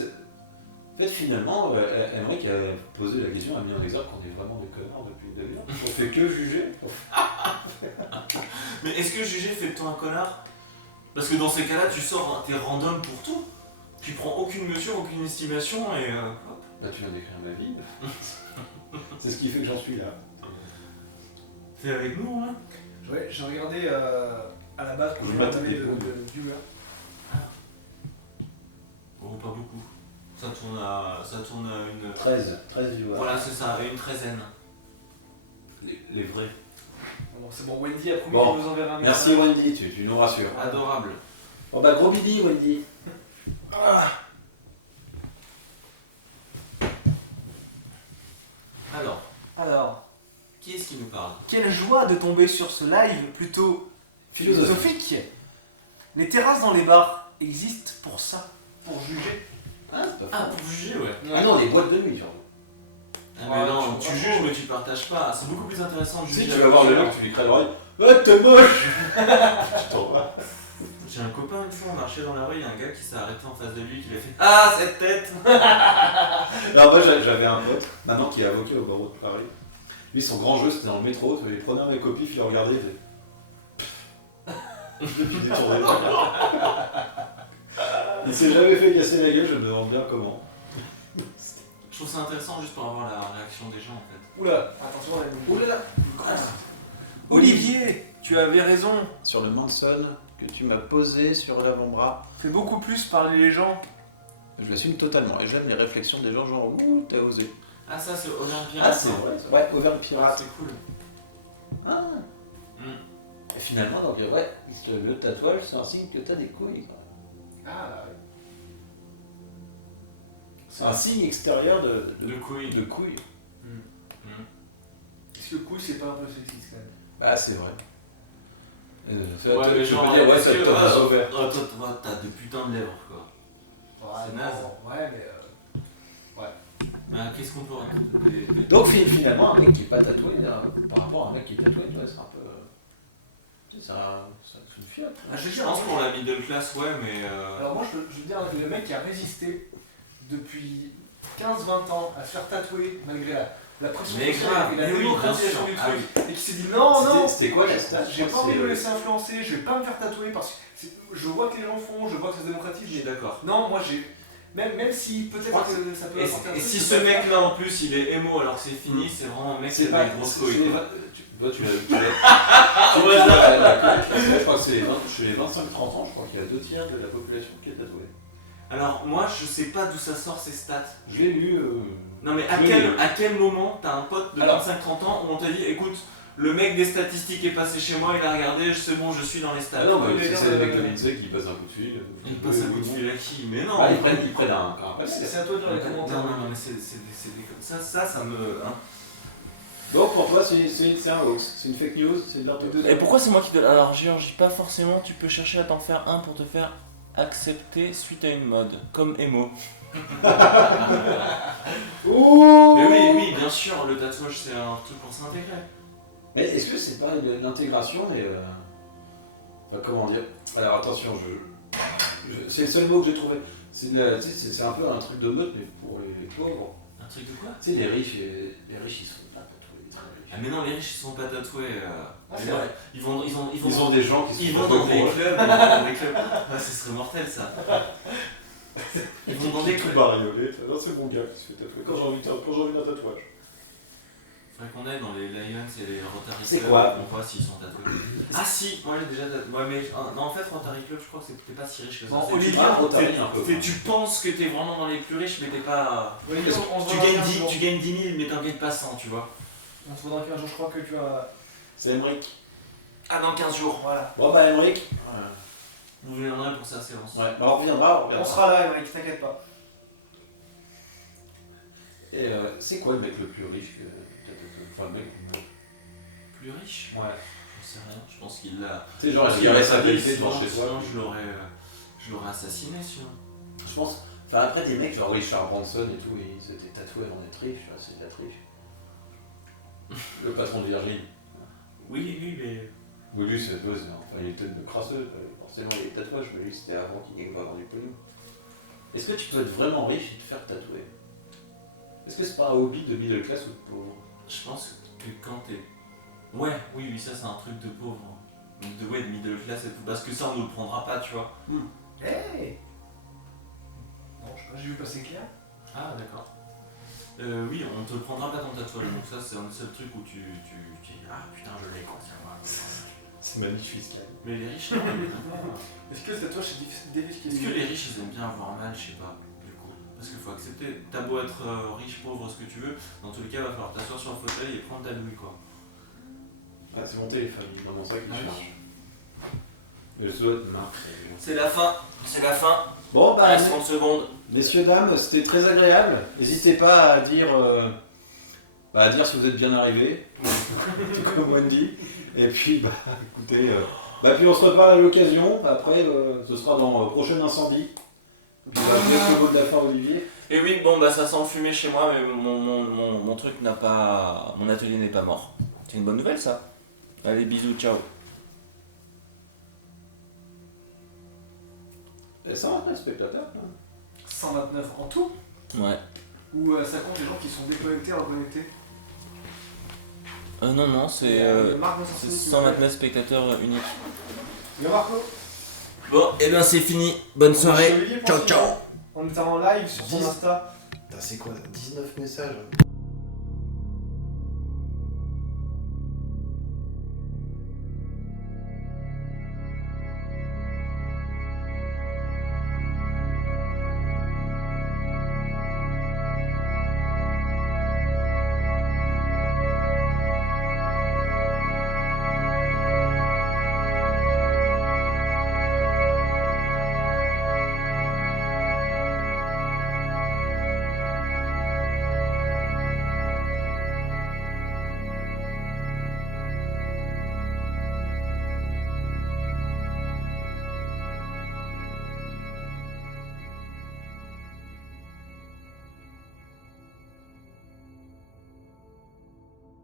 finalement, Emric a posé la question, a mis en exergue qu'on est vraiment des connards depuis une demi-heure. On fait que juger. Mais est-ce que juger fait de toi un connard? Parce que dans ces cas-là, tu sors, t'es random pour tout. Tu prends aucune mesure, aucune estimation et hop. Bah, tu viens d'écrire ma vie. C'est ce qui fait que j'en suis là. T'es avec nous, hein? Ouais, j'ai regardé à la base Je combien m'attends t'avais des de coups. viewers. Oh, pas beaucoup. Ça tourne à une. 13 viewers. Voilà, c'est ça, à une treizaine. Les vrais. Bon, c'est bon, Wendy a promis Bon, de nous enverra un Merci Wendy, tu nous rassures. Adorable. Bon bah gros bidi Wendy. Alors, qui est-ce qui nous parle? Quelle joie de tomber sur ce live plutôt philosophique. Les terrasses dans les bars existent pour ça, pour juger. Ah, c'est pas Ah, faux. pour juger, ouais. Ah non, les boîtes de nuit genre. Ah, mais non, tu tu vois. juges, mais tu partages pas. C'est beaucoup plus intéressant de Tu juger. sais, tu vas avec voir le les mec, gens. tu lui crées l'oreille. Ah t'es moche. Tu t'en vas. J'ai un copain une fois, on marchait dans la rue, il y a un gars qui s'est arrêté en face de lui, qui lui a fait Ah, cette tête. Alors moi j'avais un pote, maintenant qui est avocat au barreau de Paris. Lui son grand jeu c'était dans le métro, il prenait un mec au pif, il regardait, il faisait... Puis il détournait. Il s'est jamais fait casser la gueule, je me demande bien comment. Je trouve ça intéressant juste pour avoir la réaction des gens en fait. Oula, attention, on a une Oulala. Olivier, tu avais raison. Sur le Manson que tu m'as posé sur l'avant-bras, Fais beaucoup plus parler les gens. je l'assume totalement et j'aime les réflexions des gens genre ouh t'as osé. Ah, ça c'est Olympia. Ah c'est vrai. Ouais, Auvergne Ah, Pirate. c'est cool. Ah. Mm. Et finalement donc ouais, le tatouage c'est un signe que t'as des couilles. Ah, ouais. C'est un signe extérieur De couilles. de couilles. Est-ce que le couille, c'est pas un peu sexiste quand même? Bah c'est vrai. Ouais, mais tu genre, peux dire, ouais, parce ça que, te ah, ouvert. toi, t'as des putains de lèvres quoi. C'est naze. Ouais, mais. Qu'est-ce qu'on peut. Donc finalement, un mec qui est pas tatoué, par rapport à un mec qui est tatoué, tu vois, c'est un peu. Tu sais, c'est une fiotte. Ah, je veux Je dire, pense pour la middle class, ouais, mais. Alors, moi, je veux dire que le mec qui a résisté depuis 15-20 ans à se faire tatouer malgré la pression Mais sociale grave, et la mais oui, démocratisation bien du sûr. truc, et qui s'est dit non, non, C'était quoi la stat? j'ai pas envie de me laisser influencer, je vais pas me faire tatouer parce que je vois que les gens font, je vois que ça se démocratise, Je suis mais d'accord. non, moi j'ai. Même si peut-être crois que ça peut Et, apporter un et truc, si je ce peux pas mec là en plus il est émo alors que c'est fini, c'est vraiment un mec qui C'est a pas des grosses couilles. quoi. Toi, tu l'as. Je crois que c'est chez les 25-30 ans, je crois qu'il y a 2 tiers de la population qui est tatouée. Alors moi je sais pas d'où ça sort ces stats. Je l'ai lu. Non mais Je l'ai lu. à quel moment t'as un pote de Alors- 25-30 ans où on t'a dit écoute, le mec des statistiques est passé chez moi, il a regardé, c'est bon, je suis dans les stats. Ah non, oui, mais mais c'est non, le mec mais- de l'INSEE qui passe un coup de fil. Il passe un coup de fil à qui? Mais non. Ah, ils prennent un C'est à toi de dire les commentaires. Non, mais c'est des comme ça me. Hein. Donc pour toi, c'est un hoax, c'est une fake news, c'est de l'ordre de. Et pourquoi c'est moi qui te. Alors, Géorgie, pas forcément, tu peux chercher à t'en faire un pour te faire accepter suite à une mode, comme Emo. Ouh Mais oui, bien sûr, le tatouage c'est un truc pour s'intégrer. Mais est-ce que c'est pas une intégration mais enfin, comment dire? Alors attention, c'est le seul mot que j'ai trouvé. C'est un peu un truc de meute, mais pour les pauvres. Un truc de quoi? Tu sais, les riches ils sont pas tatoués, les très riches. Ah, mais non, les riches ils sont pas tatoués. Ah, Mais c'est non, vrai. ils vont Ils ont des gens qui Ils sont vont tatoués dans des pour eux. clubs, dans des clubs. Ah, ce serait mortel ça. Ils vont dans des Tout clubs. bariolé. Non, c'est mon gars qui se fait tatouer. Quand j'ai envie d'un tatouage. Faudrait qu'on aille dans les Lions et les Rotary C'est Club, quoi? on voit s'ils sont tatoués. Ah si, moi j'ai déjà tatoué. Ouais, mais non, en fait, Rotary Club, je crois que t'es pas si riche que ça. Non, C'est- Olivier, tu- Rotary, t'es- un peu. tu penses que t'es vraiment dans les plus riches, mais t'es pas. Oui, Parce que on se tu voit dans gagnes 15 10 jours. tu gagnes 10 000, mais t'en gagnes pas 100, tu vois. On se voit dans 15 jours, je crois que tu as. C'est Emmerich. Ah, dans 15 jours. Voilà. Bon bah Emmerich. Vous viendrez pour sa séance. Ouais, bah, on reviendra. On sera là, mec, t'inquiète pas. Et c'est quoi le mec le plus riche que t'as tatoué? Enfin le mec. Plus riche? Ouais. J'en sais rien, je pense qu'il l'a. Tu sais, genre, Parce il qu'il avait a sa sa vie, vérité devant sinon- chez toi. sinon je l'aurais assassiné, sinon. Je pense. Enfin, après, des mecs genre Richard Branson et tout, ils étaient tatoués avant d'être riches, tu vois, c'est de la triche. Le patron de Virgin. Oui, mais. Oui, lui, c'est enfin, il était de crasseux, forcément, il y a des tatouages, mais lui, c'était avant qu'il gagne vraiment du pognon. Est-ce que tu peux être vraiment riche et te faire tatouer? Est-ce que c'est pas un hobby de middle class ou de pauvre? Je pense que quand t'es. Ouais, oui, ça c'est un truc de pauvre. De middle class et tout. Parce que ça on nous le prendra pas, tu vois. Hey. Non, je sais pas, j'ai vu passer Claire. Ah, d'accord. Oui, on te le prendra pas ton tatouage, donc ça c'est un des seuls trucs où tu dis ah putain je l'ai quoi, c'est moi. C'est magnifique fiscal. Mais les riches, non, ils aiment pas. Est-ce que le tatouage c'est défiscalisé? Est-ce que les riches ils aiment bien avoir mal, je sais pas, du coup. Parce qu'il faut accepter, t'as beau être riche, pauvre, ce que tu veux, dans tous les cas il va falloir t'asseoir sur le fauteuil et prendre ta douille quoi. Ah, c'est mon téléphone, il vraiment ça qui Ah oui. charge. Le souhait de Marc. C'est la fin, c'est la fin. Bon, bah, Reste 30 secondes. messieurs, dames, c'était très agréable. N'hésitez pas à dire, si vous êtes bien arrivés, tout comme Wendy. Et puis, bah, écoutez, puis on se reparle à l'occasion. Après, ce sera dans Prochain Incendie. Puis, peut-être le mot de la fin, Olivier. Et oui, bon bah ça sent fumer chez moi, mais mon truc n'a pas... Mon atelier n'est pas mort. C'est une bonne nouvelle ça. Allez, bisous, ciao. Et ça, après, spectateur. 129 en tout? Ouais. Ou ça compte les gens qui sont déconnectés, reconnectés? Non, c'est Marc c'est Monsantini qui 129 spectateurs uniques. Le Marco? Bon, et bien c'est fini. Bonne soirée. Olivier Ciao, Ponsignon. ciao. On est en live sur son 10. Insta. Putain, c'est quoi ça? 19 messages.